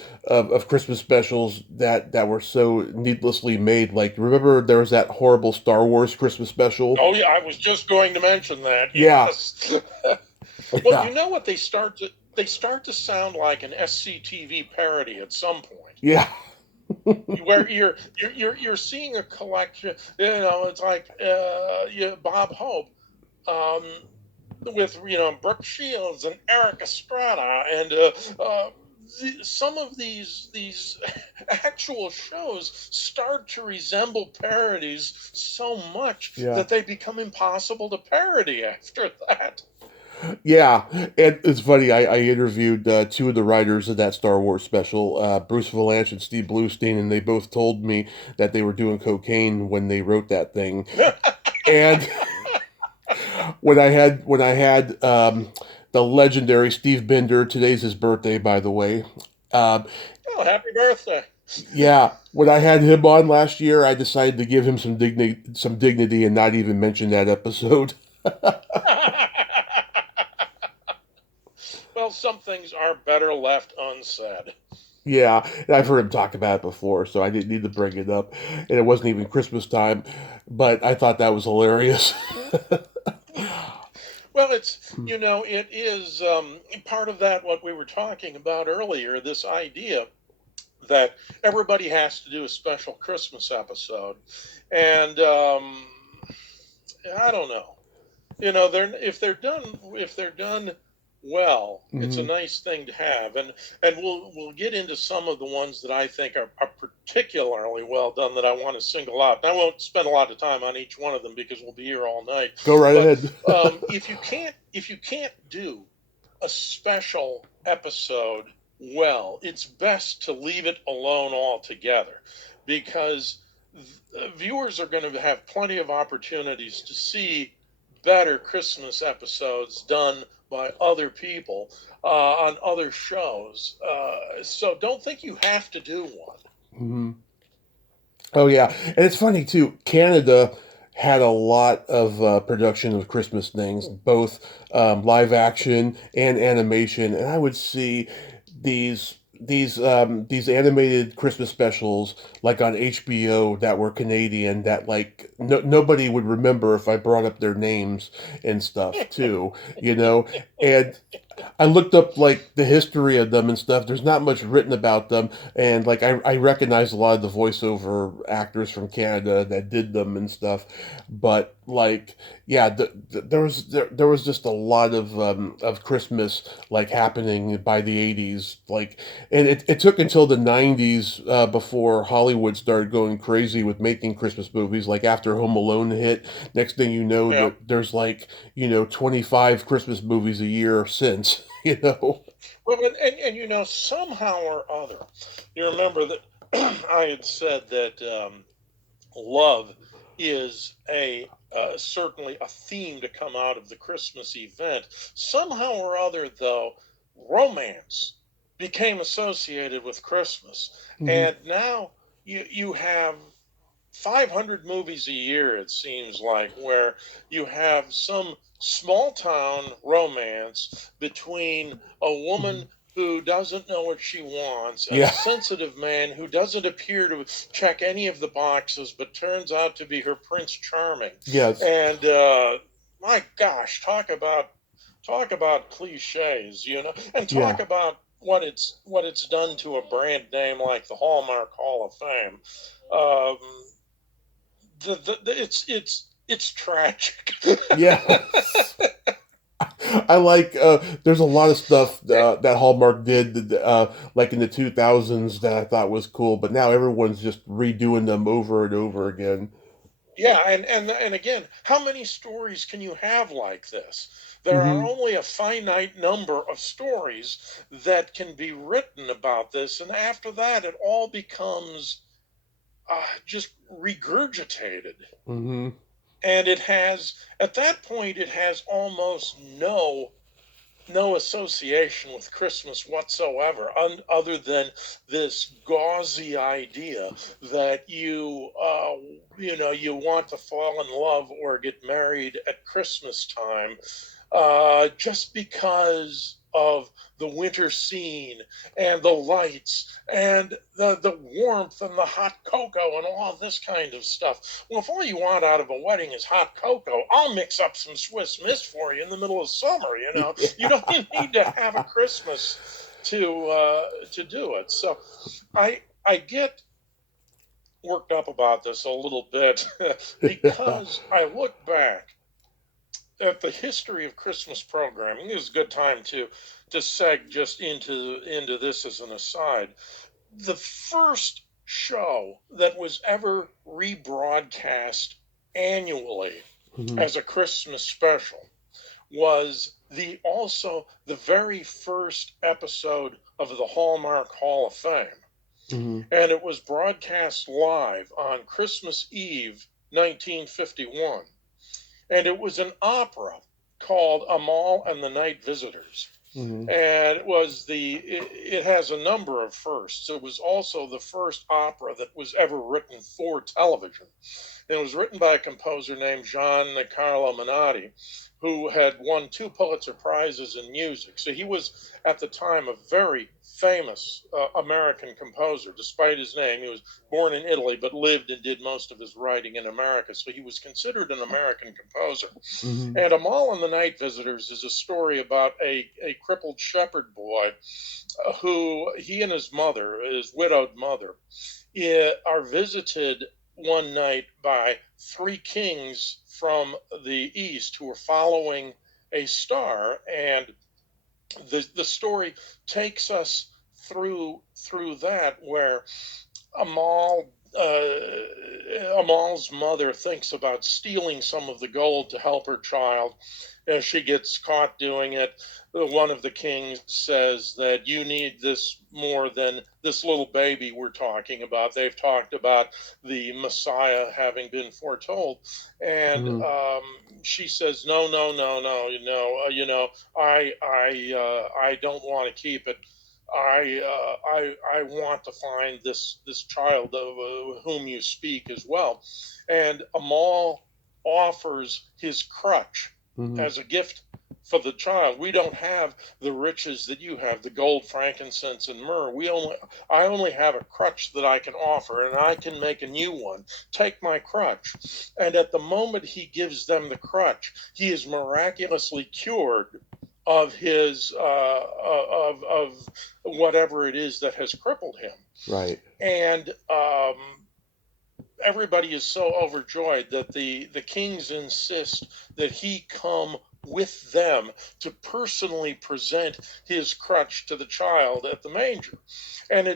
Christmas specials that were so needlessly made. Like, remember there was that horrible Star Wars Christmas special? Oh yeah, I was just going to mention that. Yeah. Yes. Well, Yeah. you know what, they start to sound like an SCTV parody at some point, Yeah. where you're seeing a collection. It's like Bob Hope, um, with Brooke Shields and Eric Estrada, and some of these actual shows start to resemble parodies so much Yeah. that they become impossible to parody after that. Yeah, and it's funny. I interviewed two of the writers of that Star Wars special, Bruce Valanche and Steve Bluestein, and they both told me that they were doing cocaine when they wrote that thing. And when I had the legendary Steve Bender, today's his birthday, by the way. Um, Oh, happy birthday! yeah, when I had him on last year, I decided to give him some dignity, and not even mention that episode. Well, some things are better left unsaid. Yeah, and I've heard him talk about it before, so I didn't need to bring it up. And it wasn't even Christmas time, but I thought that was hilarious. Well, it is part of that what we were talking about earlier. This idea that everybody has to do a special Christmas episode, and I don't know. If they're done well, it's a Mhm. nice thing to have, and we'll get into some of the ones that I think are particularly well done that I want to single out. And I won't spend a lot of time on each one of them because we'll be here all night. Go right But ahead. if you can't do a special episode well, it's best to leave it alone altogether, because viewers are going to have plenty of opportunities to see better Christmas episodes done by other people on other shows. So don't think you have to do one. Mhm. Oh yeah, and it's funny too. Canada had a lot of production of Christmas things, both live action and animation, and I would see these animated Christmas specials like on HBO that were Canadian that like nobody would remember if I brought up their names and stuff too, you know, and I looked up like the history of them and stuff. There's not much written about them, and like I recognize a lot of the voiceover actors from Canada that did them and stuff. But like, yeah, there was just a lot of Christmas like happening by the '80s. Like, and it took until the '90s before Hollywood started going crazy with making Christmas movies. Like after Home Alone hit, next thing you know, Yeah. there's like 25 Christmas movies a year since, you know. Well, and somehow or other, you remember that I had said that love is a certainly a theme to come out of the Christmas event. Somehow or other, though, romance became associated with Christmas, Hmm. and now you have 500 movies a year, it seems like, where you have some small town romance between a woman who doesn't know what she wants, and a Yeah. sensitive man who doesn't appear to check any of the boxes but turns out to be her Prince Charming. Yes. And my gosh, talk about cliches, and talk Yeah. about what it's done to a brand name like the Hallmark Hall of Fame. Um, it's tragic. Yes. I like. There's a lot of stuff that Hallmark did, like in the 2000s, that I thought was cool. But now everyone's just redoing them over and over again. Yeah, and again, how many stories can you have like this? There are Hmm. only a finite number of stories that can be written about this, and after that, it all becomes just regurgitated. Hmm. And at that point, it has almost no association with Christmas whatsoever, other than this gauzy idea that you want to fall in love or get married at Christmas time, just because of the winter scene and the lights and the warmth and the hot cocoa and all this kind of stuff. Well, if all you want out of a wedding is hot cocoa, I'll mix up some Swiss Miss for you in the middle of summer. You don't need to have a Christmas to do it. So I get worked up about this a little bit because I look back at the history of Christmas programming. This is a good time to seg just into this as an aside. The first show that was ever rebroadcast annually Hmm. as a Christmas special was the very first episode of the Hallmark Hall of Fame. Hmm. And it was broadcast live on Christmas Eve 1951. And it was an opera called Amal and the Night Visitors. Hmm. And it has a number of firsts. It was also the first opera that was ever written for television. And it was written by a composer named Gian Carlo Menotti, who had won two Pulitzer Prizes in music. So he was, at the time, a very famous American composer. Despite his name, he was born in Italy but lived and did most of his writing in America. So he was considered an American composer. Hmm. And Amal and the Night Visitors is a story about a crippled shepherd boy who he and his mother, his widowed mother, are visited one night by three kings from the east who are following a star, and the story takes us through that, where Amal Amal's mother thinks about stealing some of the gold to help her child. As she gets caught doing it, one of the kings says that you need this more than this little baby we're talking about. They've talked about the Messiah having been foretold, and Hmm. she says, "No, no, no, no. I don't want to keep it. I want to find this child of whom you speak as well." And Amal offers his crutch Hmm. as a gift for the child. We don't have the riches that you have, the gold, frankincense, and myrrh. I only have a crutch that I can offer, and I can make a new one. Take my crutch. And at the moment he gives them the crutch, he is miraculously cured of his of whatever it is that has crippled him. Right. And everybody is so overjoyed that the kings insist that he come with them to personally present his crutch to the child at the manger. And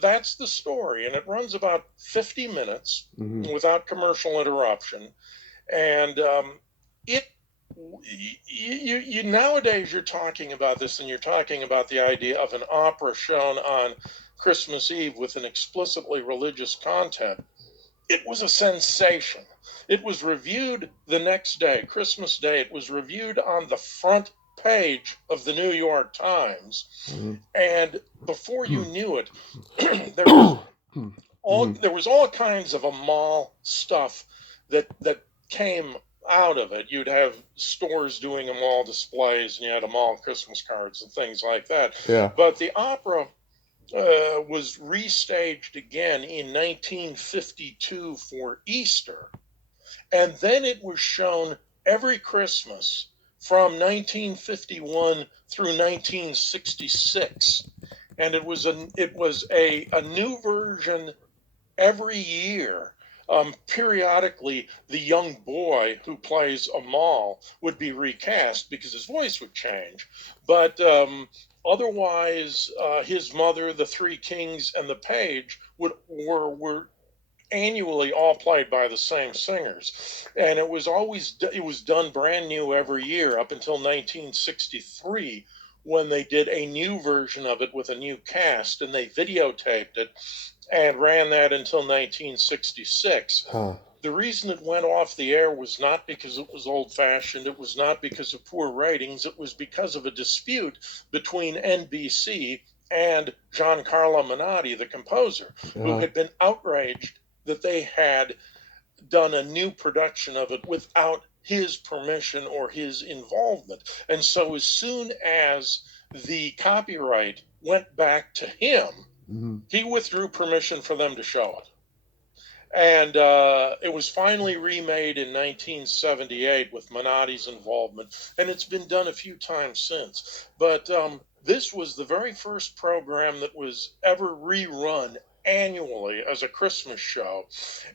that's the story, and it runs about 50 minutes Hmm. without commercial interruption. And it you nowadays, you're talking about this, and you're talking about the idea of an opera shown on Christmas Eve with an explicitly religious content. It was a sensation. It was reviewed the next day, Christmas Day. It was reviewed on the front page of the New York Times. Hmm. And before you knew it, there was Hmm. all kinds of Amal stuff that came out of it. You'd have stores doing a mall displays, and you had a mall Christmas cards and things like that. Yeah. But the opera was restaged again in 1952 for Easter, and then it was shown every Christmas from 1951 through 1966, and it was a new version every year. Periodically, the young boy who plays Amal would be recast because his voice would change. But otherwise, his mother, the three kings, and the page were annually all played by the same singers, and it was done brand new every year up until 1963, when they did a new version of it with a new cast, and they videotaped it and ran that until 1966. Huh. The reason it went off the air was not because it was old fashioned, it was not because of poor ratings, it was because of a dispute between NBC and Giancarlo Menotti, the composer, who Uh, had been outraged that they had done a new production of it without his permission or his involvement. And so, as soon as the copyright went back to him, mhm. he withdrew permission for them to show it. And it was finally remade in 1978 with Menotti's involvement, and it's been done a few times since. But this was the very first program that was ever rerun annually as a Christmas show,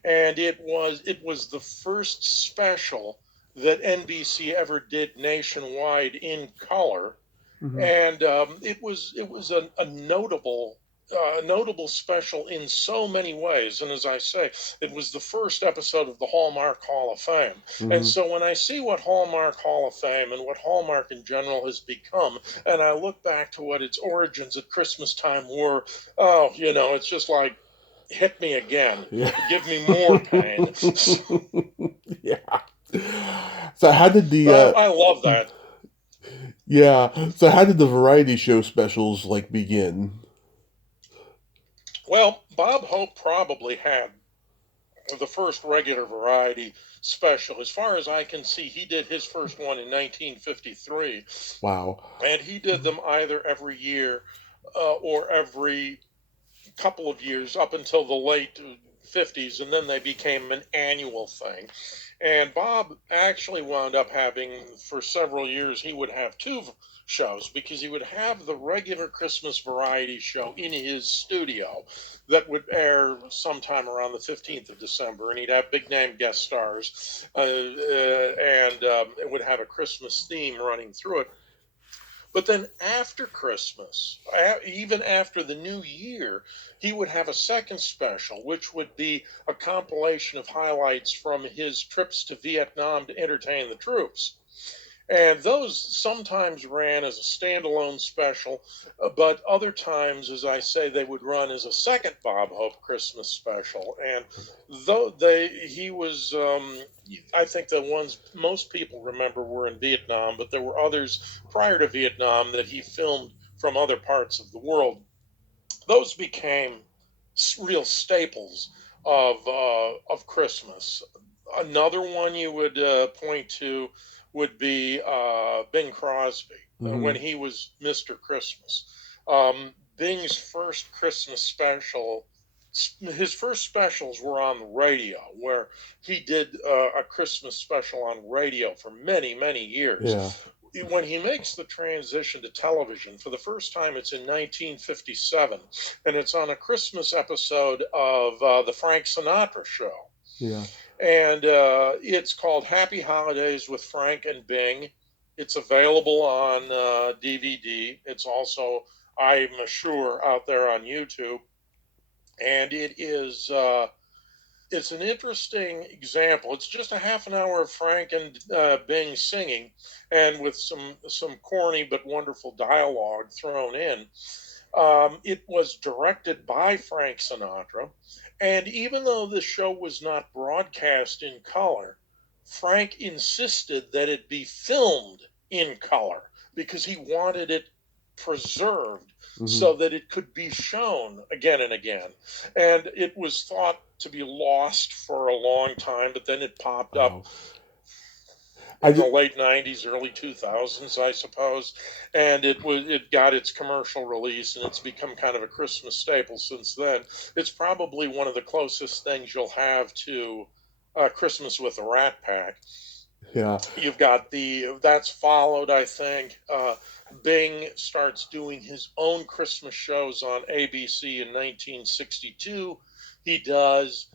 and it was the first special that NBC ever did nationwide in color, Mhm. and it was a notable special in so many ways. And as I say, it was the first episode of the Hallmark Hall of Fame. And Mhm. so when I see what Hallmark Hall of Fame and what Hallmark in general has become, and I look back to what its origins at Christmas time were, oh, it's just like, hit me again, Yeah. give me more pain. Yeah. So how did the I love that. yeah. So how did the variety show specials like begin? Well, Bob Hope probably had the first regular variety special. As far as I can see, he did his first one in 1953, Wow. and he did them either every year or every couple of years up until the late 50s, and then they became an annual thing. And Bob actually wound up having, for several years, he would have two shows, because he would have the regular Christmas variety show in his studio that would air sometime around the 15th of December, and he'd have big name guest stars, and it would have a Christmas theme running through it. But then after Christmas, even after the new year, he would have a second special, which would be a compilation of highlights from his trips to Vietnam to entertain the troops. And those sometimes ran as a standalone special, but other times, as I say, they would run as a second Bob Hope Christmas special. And though he was, I think the ones most people remember were in Vietnam, but there were others prior to Vietnam that he filmed from other parts of the world. Those became real staples of Christmas. Another one you would point to would be Bing Crosby when Mhm. he was Mr. Christmas. Bing's first Christmas special, his first specials were on the radio, where he did a Christmas special on radio for many, many years. Yeah. When he makes the transition to television for the first time, it's in 1957, and it's on a Christmas episode of the Frank Sinatra Show. Yeah. And it's called Happy Holidays with Frank and Bing. It's available on DVD. It's also, I'm sure, out there on YouTube. And it's an interesting example. It's just a half an hour of Frank and Bing singing, and with some corny but wonderful dialogue thrown in. It was directed by Frank Sinatra, and even though the show was not broadcast in color, Frank insisted that it be filmed in color because he wanted it preserved Mhm. so that it could be shown again and again. And it was thought to be lost for a long time, but then it popped up. Oh. I in the just, late '90s, early 2000s, I suppose, and it got its commercial release, and it's become kind of a Christmas staple since then. It's probably one of the closest things you'll have to Christmas with the Rat Pack. yeah. You've got that's followed, I think. Bing starts doing his own Christmas shows on ABC in 1962. He does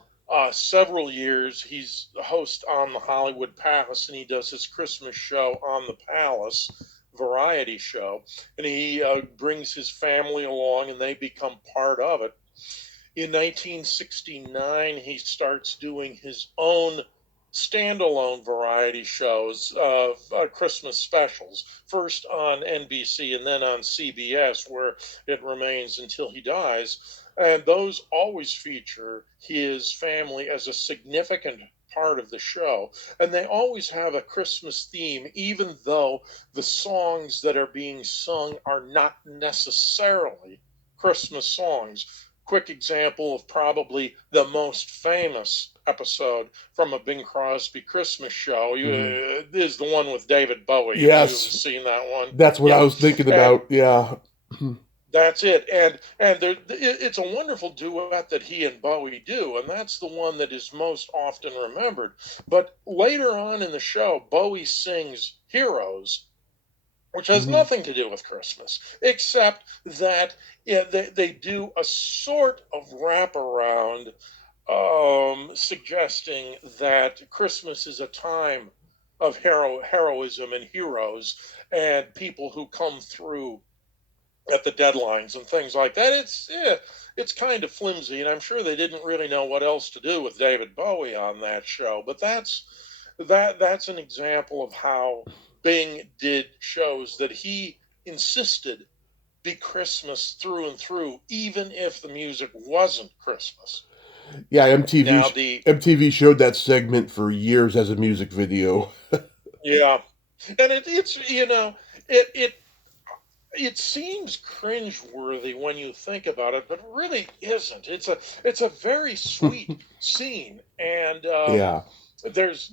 several years. He's the host on the Hollywood Palace, and he does his Christmas show on the Palace variety show. And he brings his family along, and they become part of it. In 1969, he starts doing his own standalone variety shows of Christmas specials, first on NBC and then on CBS, where it remains until he dies. And those always feature his family as a significant part of the show. And they always have a Christmas theme, even though the songs that are being sung are not necessarily Christmas songs. Quick example of probably the most famous episode from a Bing Crosby Christmas show Hmm. is the one with David Bowie. Have you Yes, seen that one? that's what I Yeah, was thinking and about. Yeah. that's it. And it's a wonderful duet that he and Bowie do, and that's the one that is most often remembered. But later on in the show, Bowie sings "Heroes," which has Hmm. nothing to do with Christmas, except that they do a sort of wraparound suggesting that Christmas is a time of heroism and heroes and people who come through at the deadlines and things like that. It's kind of flimsy, and I'm sure they didn't really know what else to do with David Bowie on that show. But that's an example of how Bing did shows that he insisted be Christmas through and through, even if the music wasn't Christmas. Yeah, MTV Now the MTV showed that segment for years as a music video. Yeah, and it's it it seems cringeworthy when you think about it, but it really isn't. It's a very sweet scene, and Yeah. there's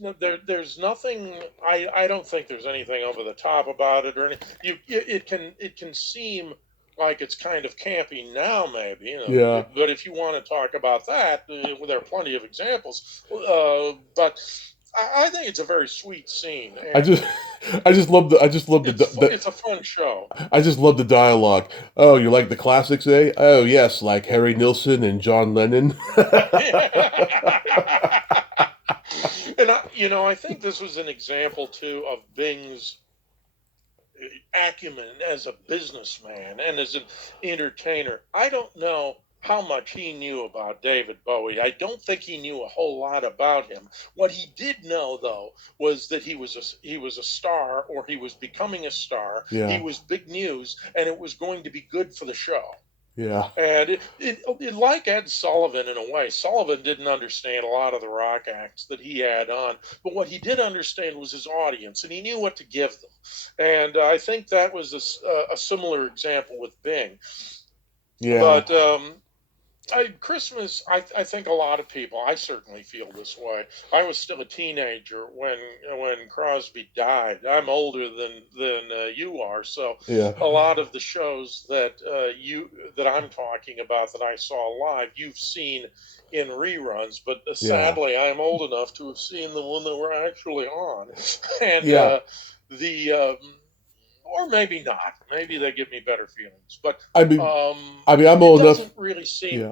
nothing. I don't think there's anything over the top about it or any. It can seem like it's kind of campy now, maybe, Yeah. but if you want to talk about that, there are plenty of examples. But I think it's a very sweet scene, I and just I just love it's a fun show. I just love the dialogue. Oh, you like the classics, eh? Oh, yes, like Harry Nilsson and John Lennon. And I think this was an example too of Bing's acumen as a businessman and as an entertainer. I don't know how much he knew about David Bowie. I don't think he knew a whole lot about him. What he did know, though, was that he was a star, or he was becoming a star. He Yeah. was big news, and it was going to be good for the show. Yeah. And like Ed Sullivan in a way, Sullivan didn't understand a lot of the rock acts that he had on, but what he did understand was his audience, and he knew what to give them. And I think that was a similar example with Bing. Yeah. But Christmas, I think a lot of people, I certainly feel this way. I was still a teenager when Crosby died. I'm older than you are, so Yeah. a lot of the shows that I'm talking about that I saw live, you've seen in reruns. But Yeah. sadly, I'm old enough to have seen the one that were actually on, and Yeah. the or maybe not. Maybe they give me better feelings, but I mean, I'm it old enough. doesn't really seem. Yeah.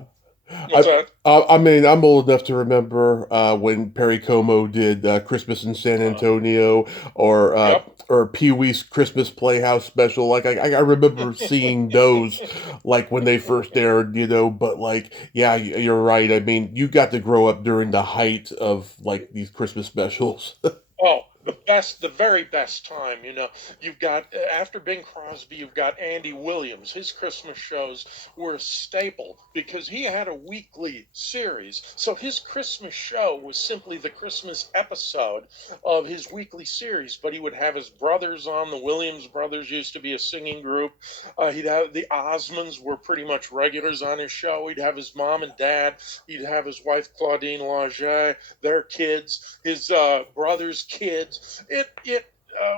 What's that? I mean, I'm old enough to remember when Perry Como did Christmas in San Uh, Antonio, yep. or Pee Wee's Christmas Playhouse special. Like I remember seeing those like when they first aired, But like, yeah, you're right. I mean, you got to grow up during the height of like these Christmas specials. Oh, the very best time. You've got after Bing Crosby, you've got Andy Williams. His Christmas shows were a staple because he had a weekly series. So his Christmas show was simply the Christmas episode of his weekly series. But he would have his brothers on. The Williams brothers used to be a singing group. He'd have the Osmonds were pretty much regulars on his show. He'd have his mom and dad. He'd have his wife Claudine Lauget, their kids, his brothers' kids.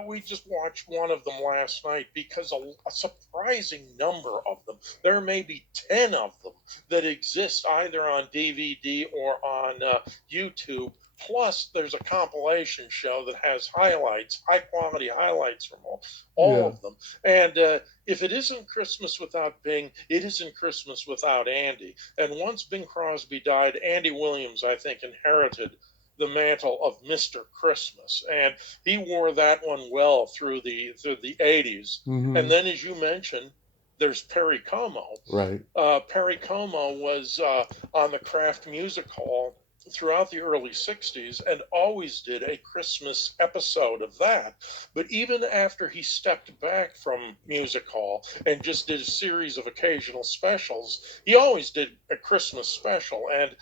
We just watched one of them last night because a surprising number of them, there may be 10 of them that exist either on DVD or on YouTube. Plus, there's a compilation show that has highlights, high quality highlights from all Yeah. of them. And if it isn't Christmas without Bing, it isn't Christmas without Andy. And once Bing Crosby died, Andy Williams, I think, inherited the mantle of Mr. Christmas, and he wore that one well through the 80s. And Hmm. then, as you mentioned, there's Perry Como. Right. Perry Como was on the Kraft Music Hall throughout the early 60s and always did a Christmas episode of that. But even after he stepped back from Music Hall and just did a series of occasional specials, he always did a Christmas special. And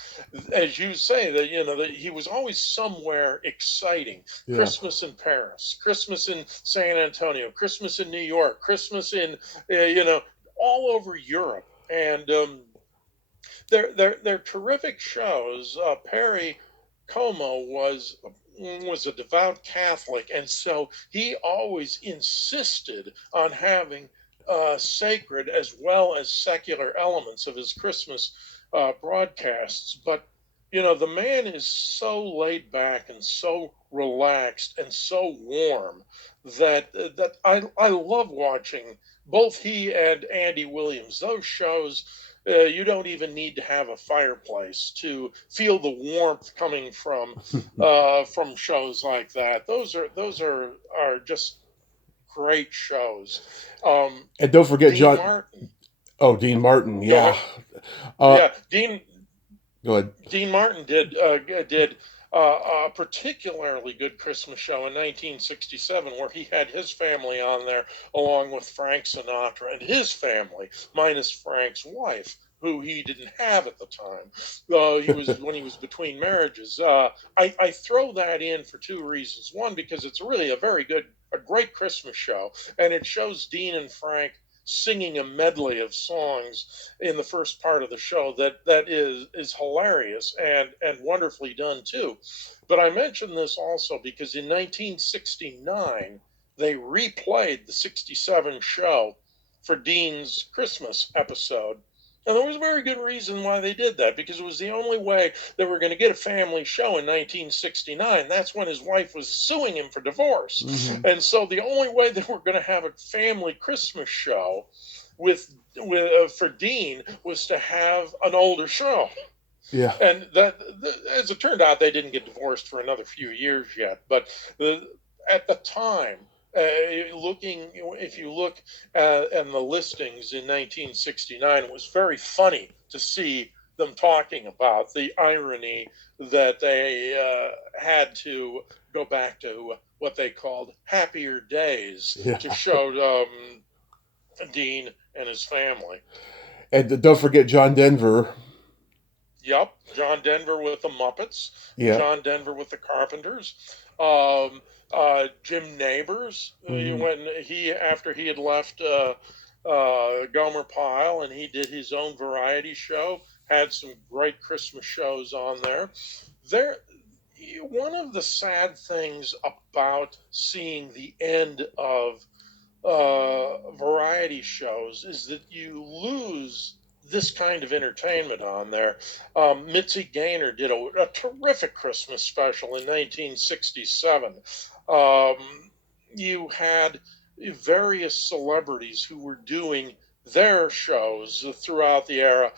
as you say, that he was always somewhere exciting. Yeah. Christmas in Paris, Christmas in San Antonio, Christmas in New York, Christmas in all over Europe. And they're terrific shows. Perry Como was a devout Catholic, and so he always insisted on having sacred as well as secular elements of his Christmas broadcasts. But the man is so laid back and so relaxed and so warm that I love watching both he and Andy Williams. Those shows, you don't even need to have a fireplace to feel the warmth coming from shows like that. Those are just great shows. And don't forget Dean John. Martin. Oh, Dean Martin. Go Yeah. ahead. Uh, Yeah, Go ahead. Dean Martin did a particularly good Christmas show in 1967 where he had his family on there along with Frank Sinatra and his family, minus Frank's wife, who he didn't have at the time. He was when he was between marriages. I throw that in for two reasons. One, because it's really a great Christmas show, and it shows Dean and Frank singing a medley of songs in the first part of the show that is hilarious and wonderfully done too. But I mention this also because in 1969 they replayed the 67 show for Dean's Christmas episode. And there was a very good reason why they did that, because it was the only way they were going to get a family show in 1969. That's when his wife was suing him for divorce. Hmm. And so the only way they were going to have a family Christmas show for Dean was to have an older show. Yeah. And as it turned out, they didn't get divorced for another few years yet. But at the time, if you look at the listings in 1969, it was very funny to see them talking about the irony that they had to go back to what they called happier days Yeah. to show Dean and his family. And don't forget John Denver. Yep, John Denver with the Muppets, Yeah. John Denver with the Carpenters, Jim Neighbors. Hmm. After he had left Gomer Pyle and he did his own variety show, had some great Christmas shows on there. There, one of the sad things about seeing the end of variety shows is that you lose this kind of entertainment on there. Mitzi Gaynor did a terrific Christmas special in 1967. You had various celebrities who were doing their shows throughout the era.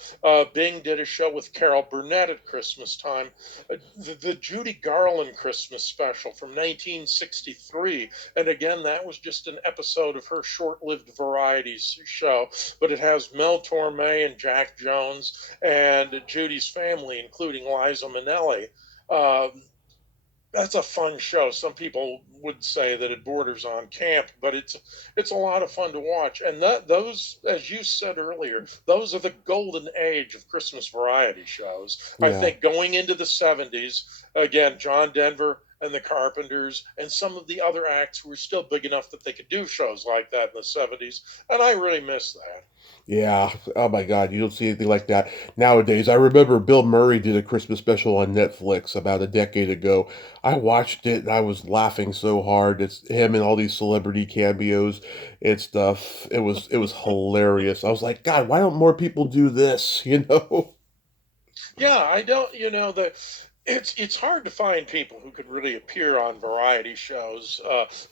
Bing did a show with Carol Burnett at Christmas time. The Judy Garland Christmas special from 1963. And again, that was just an episode of her short lived variety show. But it has Mel Torme and Jack Jones and Judy's family, including Liza Minnelli. That's a fun show. Some people would say that it borders on camp, but it's a lot of fun to watch. And those, as you said earlier, those are the golden age of Christmas variety shows. I Yeah. think going into the 70s, again, John Denver and the Carpenters and some of the other acts were still big enough that they could do shows like that in the 70s, and I really miss that. Yeah. Oh my God, you don't see anything like that nowadays. I remember Bill Murray did a Christmas special on Netflix about a decade ago. I watched it and I was laughing so hard. It's him and all these celebrity cameos and stuff. It was hilarious. I was like, God, why don't more people do this? You know? Yeah, I don't, it's hard to find people who could really appear on variety shows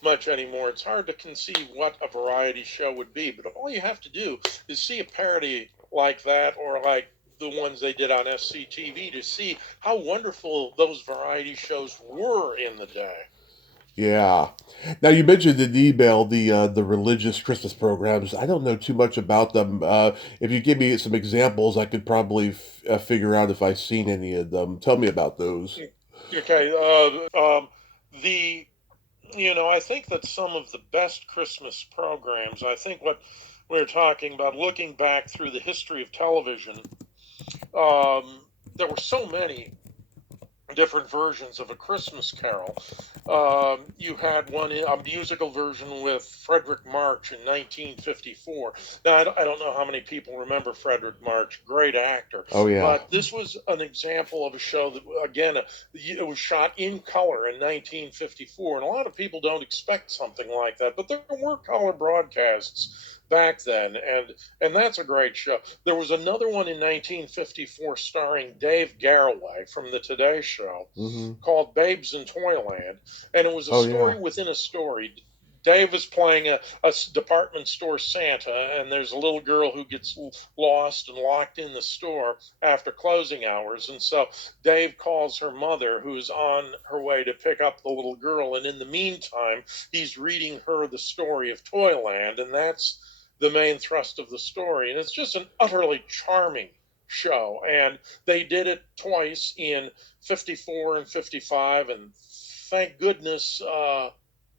much anymore. It's hard to conceive what a variety show would be, but all you have to do is see a parody like that or like the ones they did on SCTV to see how wonderful those variety shows were in the day. Yeah. Now you mentioned in the email the religious Christmas programs. I don't know too much about them. If you give me some examples, I could probably figure out if I've seen any of them. Tell me about those. Okay, the I think that some of the best Christmas programs, I think what we're talking about, looking back through the history of television, there were so many different versions of A Christmas Carol. You had a musical version with Frederick March in 1954. Now, I don't know how many people remember Frederick March, great actor, Oh yeah. but this was an example of a show that, again, it was shot in color in 1954, and a lot of people don't expect something like that, but there were color broadcasts back then, and that's a great show. There was another one in 1954 starring Dave Garroway from the Today Show Hmm. called Babes in Toyland, and it was a Oh yeah. story within a story. Dave is playing a department store Santa, and there's a little girl who gets lost and locked in the store after closing hours. And so Dave calls her mother, who's on her way to pick up the little girl. And in the meantime, he's reading her the story of Toyland, and that's the main thrust of the story. And it's just an utterly charming show. And they did it twice in 54 and 55, and thank goodness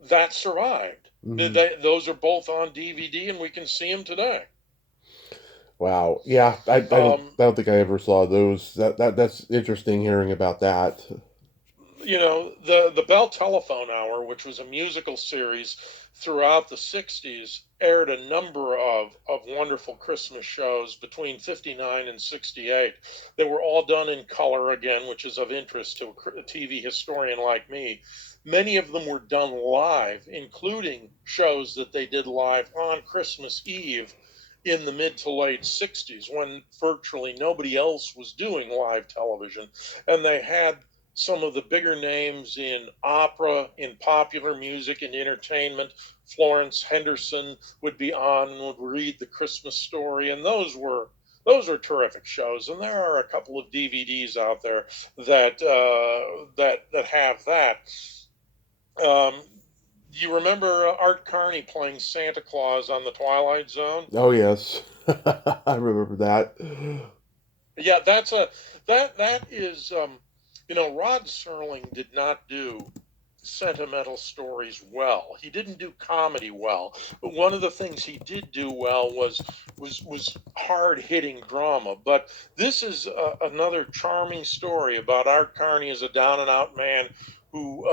that survived. Hmm. Those are both on DVD, and we can see them today. Wow. Yeah. I don't Um, I don't think I ever saw those. That's interesting hearing about that. the Bell Telephone Hour, which was a musical series throughout the 60s, aired a number of wonderful Christmas shows between 59 and 68. They were all done in color again, which is of interest to a TV historian like me. Many of them were done live, including shows that they did live on Christmas Eve in the mid to late 60s when virtually nobody else was doing live television. And they had some of the bigger names in opera, in popular music and entertainment. Florence Henderson would be on and would read the Christmas story, and those were terrific shows. And there are a couple of DVDs out there that have that. Um, you remember Art Carney playing Santa Claus on the Twilight Zone? Oh yes. I remember that. Yeah, that is Rod Serling did not do sentimental stories well. He didn't do comedy well. But one of the things he did do well was hard hitting drama. But this is another charming story about Art Carney as a down and out man who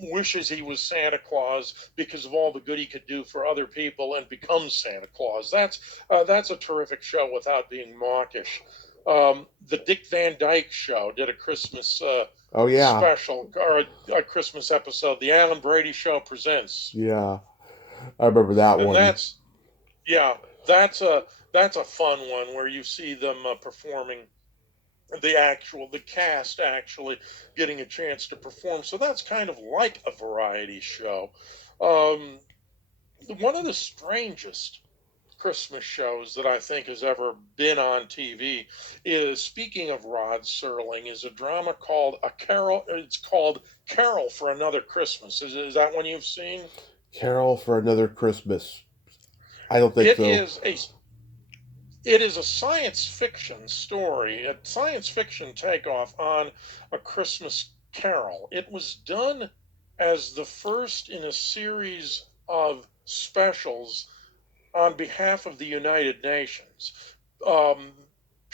wishes he was Santa Claus because of all the good he could do for other people and becomes Santa Claus. That's a terrific show without being mawkish. The Dick Van Dyke Show did a Christmas Oh yeah. special or a Christmas episode. The Alan Brady Show presents, Yeah. I remember that and one. yeah, that's a that's a fun one where you see them performing the cast actually getting a chance to perform. So that's kind of like a variety show. Um, One of the strangest Christmas shows that I think has ever been on TV is, speaking of Rod Serling, is a drama called A Carol. It's called Carol for Another Christmas. Is that one you've seen? Carol for Another Christmas. I don't think It so. is a it is a science fiction story, a science fiction takeoff on A Christmas Carol. It was done as the first in a series of specials on behalf of the United Nations. Um,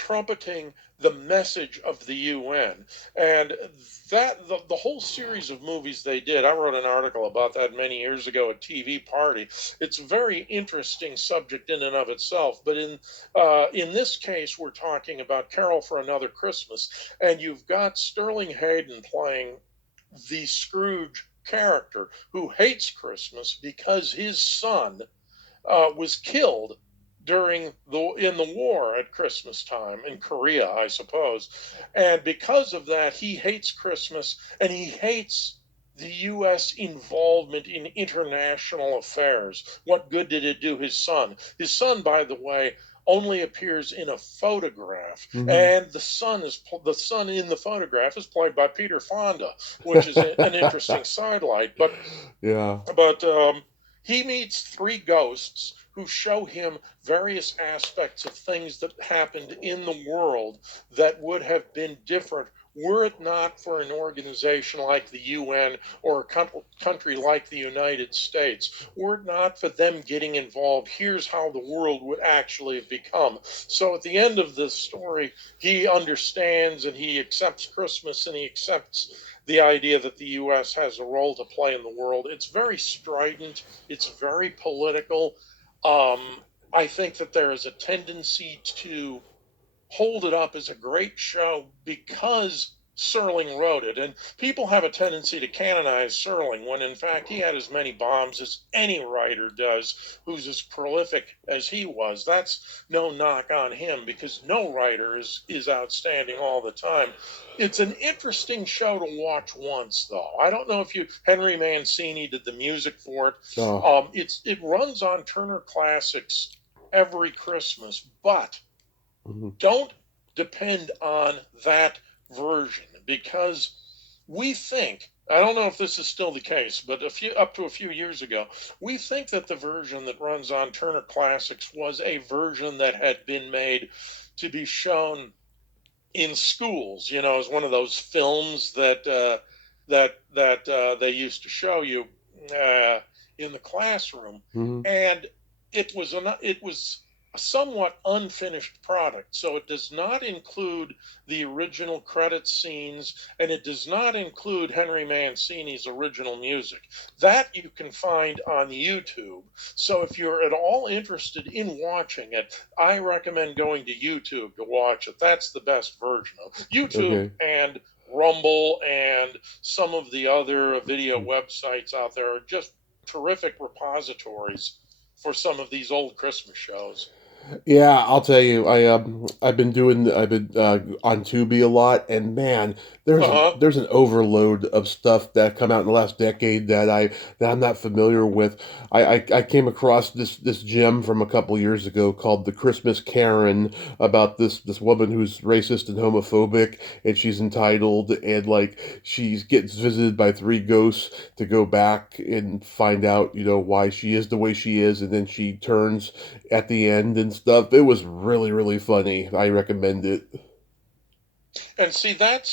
trumpeting the message of the UN. And that the whole series of movies they did, I wrote an article about that many years ago at TV Party. It's a very interesting subject in and of itself. But in this case, we're talking about Carol for Another Christmas, and you've got Sterling Hayden playing the Scrooge character who hates Christmas because his son was killed in the war at Christmas time in Korea, I suppose. And because of that, he hates Christmas and he hates the U.S. involvement in international affairs. What good did it do his son? His son, by the way, only appears in a photograph, and the son in the photograph is played by Peter Fonda, which is an interesting sidelight. But Yeah. he meets three ghosts who show him various aspects of things that happened in the world that would have been different were it not for an organization like the UN or a country like the United States. Were it not for them getting involved, here's how the world would actually have become. So at the end of this story, he understands and he accepts Christmas and he accepts the idea that the U.S. has a role to play in the world. It's very strident. It's very political. I think that there is a tendency to hold it up as a great show because Serling wrote it. And people have a tendency to canonize Serling when, in fact, he had as many bombs as any writer does who's as prolific as he was. That's no knock on him because no writer is outstanding all the time. It's an interesting show to watch once, though. I don't know if Henry Mancini did the music for it. Oh. It runs on Turner Classics every Christmas, but Mhm. don't depend on that version because we think, I don't know if this is still the case, but up to a few years ago, we think that the version that runs on Turner Classics was a version that had been made to be shown in schools, as one of those films that they used to show you in the classroom, Mhm. and it was a somewhat unfinished product. So it does not include the original credit scenes, and it does not include Henry Mancini's original music. That you can find on YouTube. So if you're at all interested in watching it, I recommend going to YouTube to watch it. That's the best version of YouTube Okay. and Rumble and some of the other video websites out there are just terrific repositories for some of these old Christmas shows. Yeah, I'll tell you, I've been on Tubi a lot, and man, Uh-huh. there's an overload of stuff that come out in the last decade that I'm not familiar with. I came across this gem from a couple years ago called The Christmas Karen, about this woman who's racist and homophobic, and she's entitled, and like she gets visited by three ghosts to go back and find out, why she is the way she is, and then she turns at the end and stuff. It was really, really funny. I recommend it. And see, that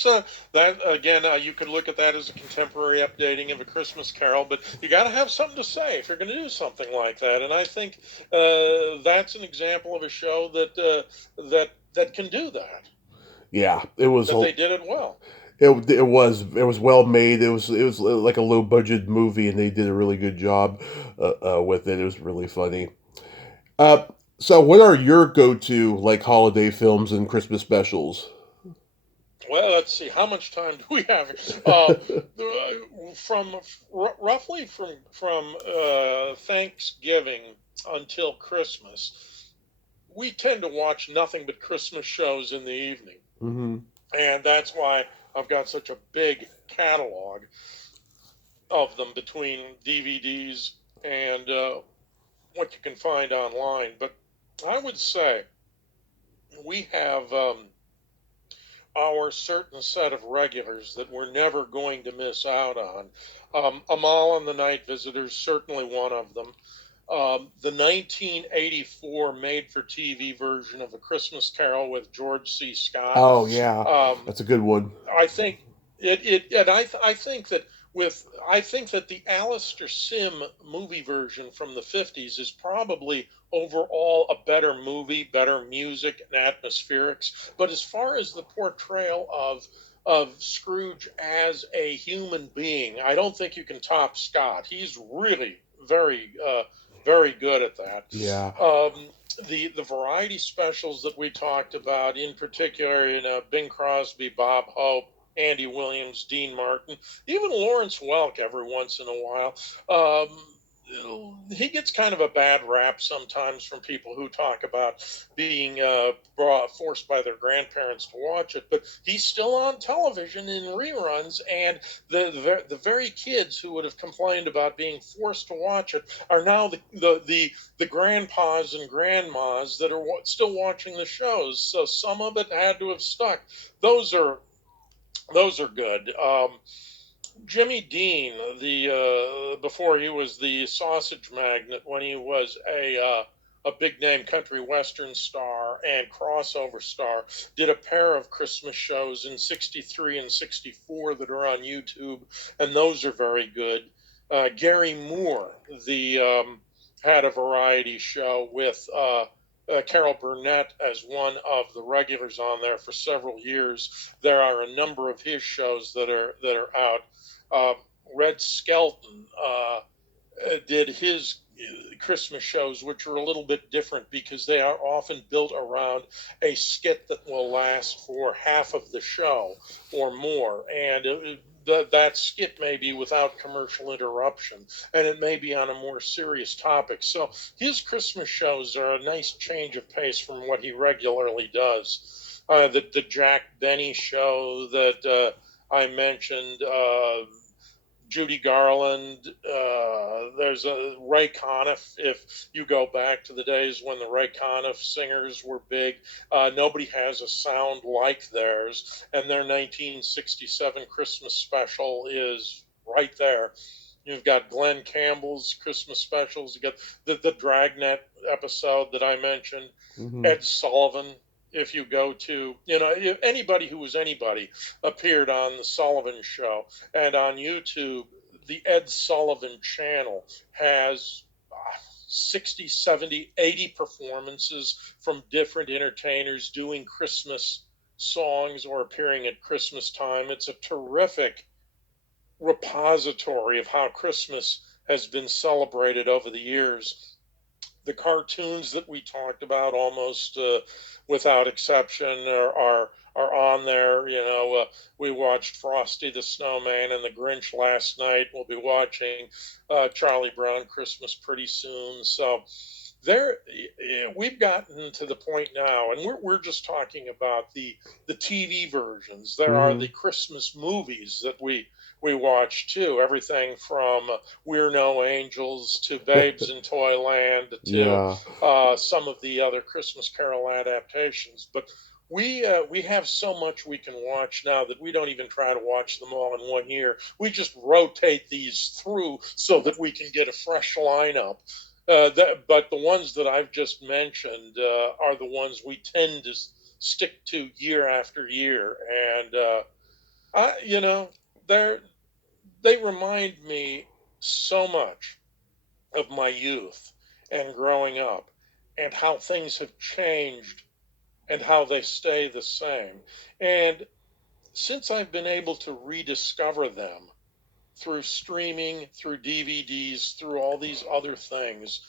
again. You could look at that as a contemporary updating of A Christmas Carol, but you got to have something to say if you're going to do something like that. And I think that's an example of a show that can do that. Yeah, it was That they did it well. it was well made. It was like a low budget movie, and they did a really good job with it. It was really funny. Uh, so what are your go-to like holiday films and Christmas specials? Well, let's see. How much time do we have? From roughly from Thanksgiving until Christmas, we tend to watch nothing but Christmas shows in the evening, Hmm. and that's why I've got such a big catalog of them between DVDs and what you can find online. But I would say we have our certain set of regulars that we're never going to miss out on. Amal and the Night Visitors, certainly one of them. The 1984 made for TV version of A Christmas Carol with George C. Scott. Oh yeah, Um, that's a good one. I think I think that I think that the Alistair Sim movie version from the 50s is probably overall a better movie, better music and atmospherics. But as far as the portrayal of Scrooge as a human being, I don't think you can top Scott. He's really very good at that. Yeah. Um, the variety specials that we talked about, in particular, Bing Crosby, Bob Hope, Andy Williams, Dean Martin, even Lawrence Welk every once in a while. He gets kind of a bad rap sometimes from people who talk about being forced by their grandparents to watch it, but he's still on television in reruns, and the very kids who would have complained about being forced to watch it are now the grandpas and grandmas that are still watching the shows. So some of it had to have stuck. Those are those are good. Jimmy Dean, the before he was the sausage magnet, when he was a big name country western star and crossover star, did a pair of Christmas shows in '63 and '64 that are on YouTube, and those are very good. Gary Moore, the had a variety show with Carol Burnett as one of the regulars on there for several years. There are a number of his shows that are out. Uh, Red Skelton did his Christmas shows, which are a little bit different because they are often built around a skit that will last for half of the show or more, and that skit may be without commercial interruption, and it may be on a more serious topic. So his Christmas shows are a nice change of pace from what he regularly does. The Jack Benny show that I mentioned. Judy Garland. There's a Ray Conniff. If you go back to the days when the Ray Conniff singers were big, nobody has a sound like theirs, and their 1967 Christmas special is right there. You've got Glenn Campbell's Christmas specials. You got the Dragnet episode that I mentioned. Hmm. Ed Sullivan. If you go to, if anybody who was anybody appeared on the Sullivan Show, and on YouTube, the Ed Sullivan channel has 60, 70, 80 performances from different entertainers doing Christmas songs or appearing at Christmas time. It's a terrific repository of how Christmas has been celebrated over the years. The cartoons that we talked about, almost without exception, are on there. We watched Frosty the Snowman and the Grinch last night. We'll be watching Charlie Brown Christmas pretty soon. So there, we've gotten to the point now, and we're just talking about the TV versions. There are Hmm. the Christmas movies that we watch too. Everything from We're No Angels to Babes in Toyland to Yeah. some of the other Christmas Carol adaptations. But we have so much we can watch now that we don't even try to watch them all in one year. We just rotate these through so that we can get a fresh lineup. But the ones that I've just mentioned are the ones we tend to stick to year after year, and I, they're they remind me so much of my youth and growing up, and how things have changed and how they stay the same. And since I've been able to rediscover them through streaming, through DVDs, through all these other things,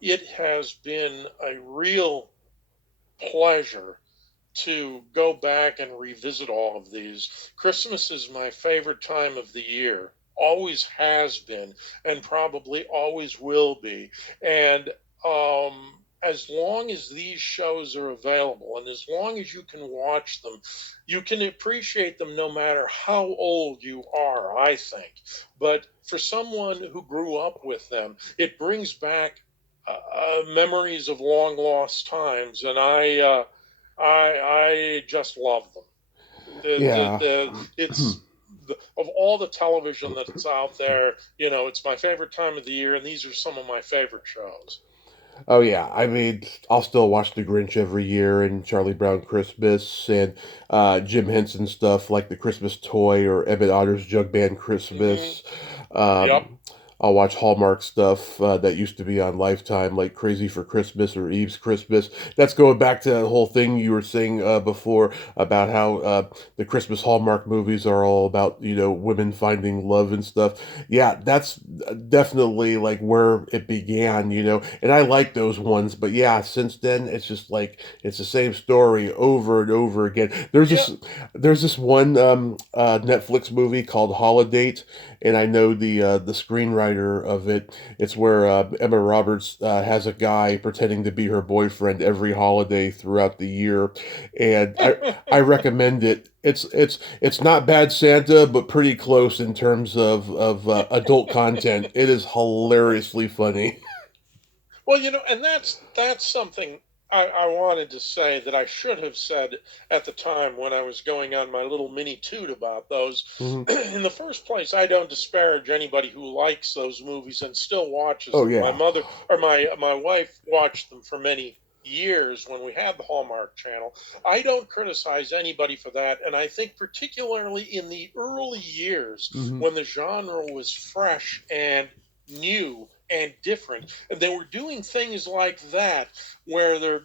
it has been a real pleasure to go back and revisit all of these. Christmas is my favorite time of the year, always has been, and probably always will be. And as long as these shows are available and as long as you can watch them, you can appreciate them no matter how old you are, I think. But for someone who grew up with them, it brings back memories of long lost times, and I just love them. Yeah. It's of all the television that's out there, it's my favorite time of the year, and these are some of my favorite shows. Oh yeah, I mean, I'll still watch The Grinch every year and Charlie Brown Christmas and Jim Henson stuff like The Christmas Toy or Emmett Otter's Jug Band Hmm. Christmas. Yep. Um, I'll watch Hallmark stuff that used to be on Lifetime, like Crazy for Christmas or Eve's Christmas. That's going back to that whole thing you were saying before about how the Christmas Hallmark movies are all about, women finding love and stuff. Yeah, that's definitely like where it began, and I like those ones, but yeah, since then it's just like it's the same story over and over again. Yeah. There's this one Netflix movie called Holiday, and I know the screenwriter of it. It's where Emma Roberts has a guy pretending to be her boyfriend every holiday throughout the year, and I recommend it. It's not Bad Santa, but pretty close in terms of adult content. It is hilariously funny. Well, and that's something I wanted to say that I should have said at the time when I was going on my little mini toot about those. Mhm. In the first place, I don't disparage anybody who likes those movies and still watches Oh them. My yeah, mother or my wife watched them for many years when we had the Hallmark Channel. I don't criticize anybody for that, and I think particularly in the early years hmm when the genre was fresh and new and different, and they were doing things like that where they're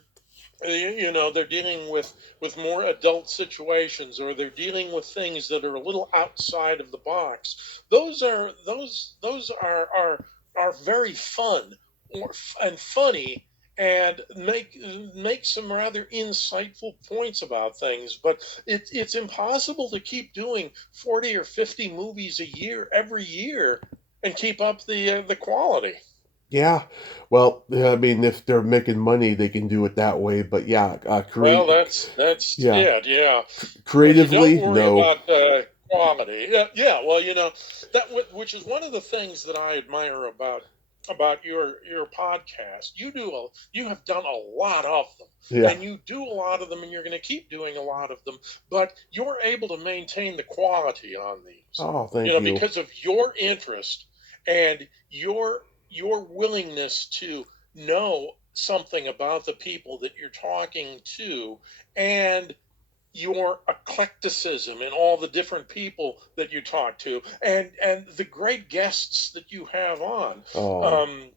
dealing with more adult situations, or they're dealing with things that are a little outside of the box. Those are very fun and funny, and make some rather insightful points about things. But it's impossible to keep doing 40 or 50 movies a year every year and keep up the quality. yeah. Well, I mean, if they're making money, they can do it that way. But yeah, Well, create. that's Yeah, it. Yeah. When you don't creatively, worry no. about quality. Yeah, yeah. Well, which is one of the things that I admire about your podcast. You have done a lot of them, Yeah. and you do a lot of them, and you're going to keep doing a lot of them. But you're able to maintain the quality on these, Oh, thank you. because of your interest and your willingness to know something about the people that you're talking to, and your eclecticism in all the different people that you talk to, and the great guests that you have on. Oh, um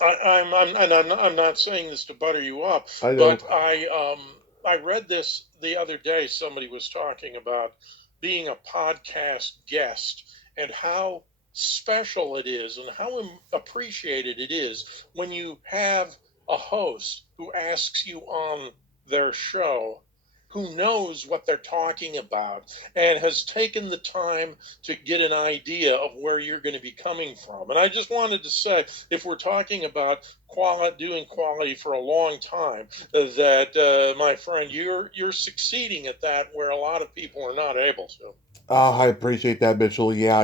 I'm not saying this to butter you up, I know. but I read this the other day. Somebody was talking about being a podcast guest and how special it is and how appreciated it is when you have a host who asks you on their show, who knows what they're talking about and has taken the time to get an idea of where you're going to be coming from. And I just wanted to say, if we're talking about doing quality for a long time, that my friend, you're succeeding at that where a lot of people are not able to. Oh, I appreciate that, Mitchell. Yeah,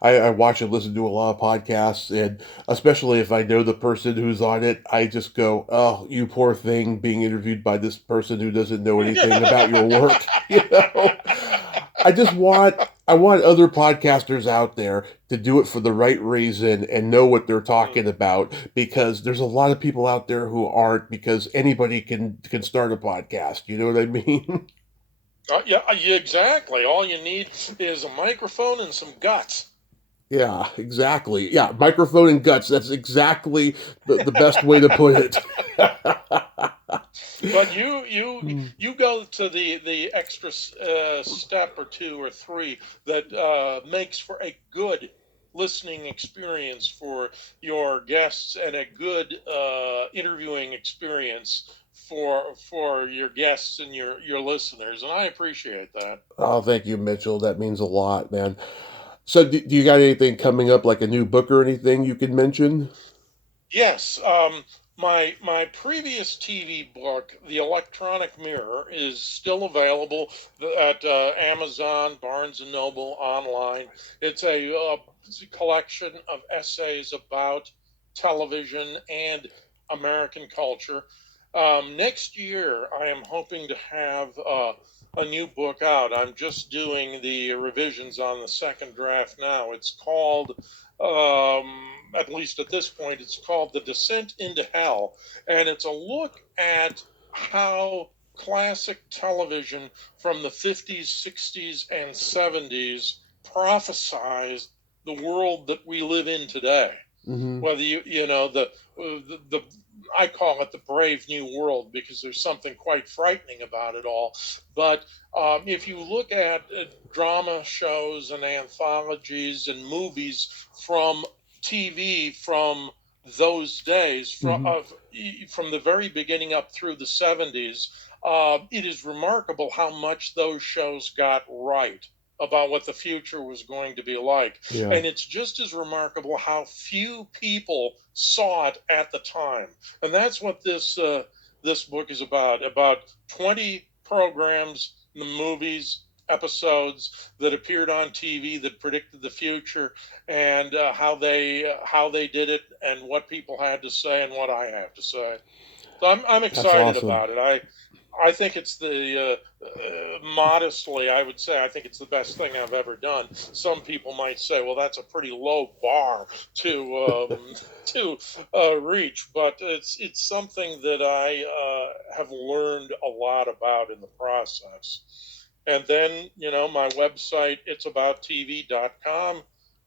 I watch and listen to a lot of podcasts, and especially if I know the person who's on it, I just go, "Oh, you poor thing, being interviewed by this person who doesn't know anything about your work." I want other podcasters out there to do it for the right reason and know what they're talking about, because there's a lot of people out there who aren't, because anybody can start a podcast. You know what I mean? Yeah, exactly. All you need is a microphone and some guts. Yeah, exactly. Yeah, microphone and guts. That's exactly the best way to put it. But you go to the extra step or two or three that makes for a good listening experience for your guests, and a good interviewing experience for your guests and your listeners, and I appreciate that. Oh, thank you, Mitchell. That means a lot, man. So, do you got anything coming up, like a new book or anything you can mention? Yes, my previous TV book, The Electronic Mirror, is still available at Amazon, Barnes and Noble, online. It's a collection of essays about television and American culture. Next year, I am hoping to have a new book out. I'm just doing the revisions on the second draft now. It's called, at least at this point, it's called The Descent into Hell. And it's a look at how classic television from the 50s, 60s, and 70s prophesized the world that we live in today. Mm-hmm. Whether you know the I call it the brave new world because there's something quite frightening about it all. But if you look at drama shows and anthologies and movies from TV from those days, Mm-hmm. from the very beginning up through the 70s, it is remarkable how much those shows got right about what the future was going to be like. Yeah. And it's just as remarkable how few people saw it at the time. And that's what this book is about 20 programs, the movies, episodes that appeared on TV that predicted the future, and how they did it, and what people had to say and what I have to say. So I'm That's excited awesome. about it. I think it's modestly, I would say, I think it's the best thing I've ever done. Some people might say, well, that's a pretty low bar to reach, but it's something that I have learned a lot about in the process. And then, my website, itsabouttv.com.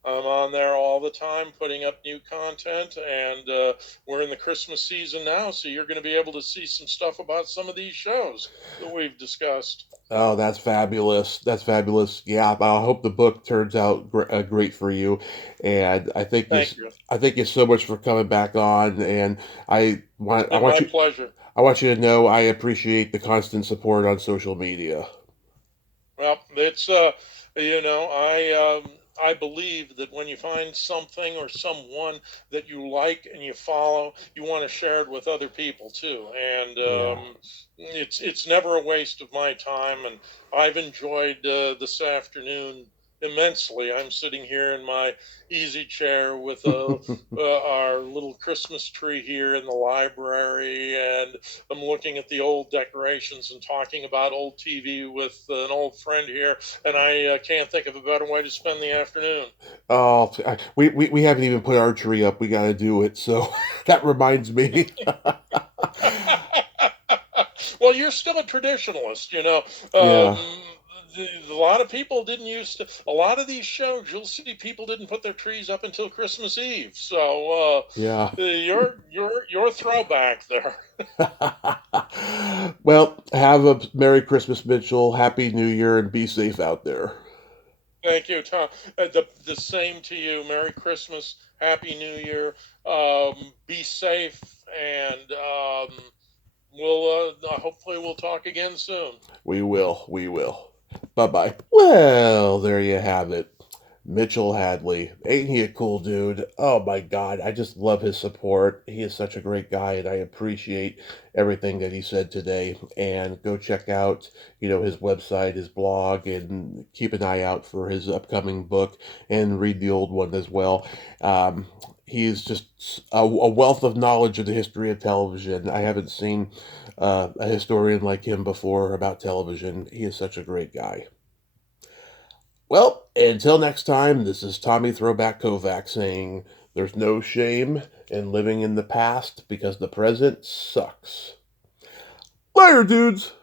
I'm on there all the time putting up new content, and we're in the Christmas season now, so you're going to be able to see some stuff about some of these shows that we've discussed. Oh, that's fabulous. That's fabulous. Yeah, I hope the book turns out great for you. And Thank you. I thank you so much for coming back on. And I want My you, pleasure. I want you to know I appreciate the constant support on social media. Well, it's I believe that when you find something or someone that you like and you follow, you want to share it with other people too. And Yeah. it's never a waste of my time. And I've enjoyed this afternoon immensely. I'm sitting here in my easy chair with our little Christmas tree here in the library, and I'm looking at the old decorations and talking about old TV with an old friend here, and I can't think of a better way to spend the afternoon. Oh, we haven't even put our tree up. We got to do it. So that reminds me. Well, you're still a traditionalist, you know. Yeah. A lot of people didn't used to. A lot of these shows, you'll see people didn't put their trees up until Christmas Eve. So Yeah. you're throwback there. Well, have a Merry Christmas, Mitchell. Happy New Year, and be safe out there. Thank you, Tom. The same to you. Merry Christmas, Happy New Year. Be safe, and we'll hopefully we'll talk again soon. We will. We will. Bye bye. Well, there you have it. Mitchell Hadley. Ain't he a cool dude? Oh my God. I just love his support. He is such a great guy, and I appreciate everything that he said today. And go check out, his website, his blog, and keep an eye out for his upcoming book and read the old one as well. He's just a wealth of knowledge of the history of television. I haven't seen a historian like him before about television. He is such a great guy. Well, until next time, this is Tommy Throwback Kovac saying there's no shame in living in the past because the present sucks. Later, dudes!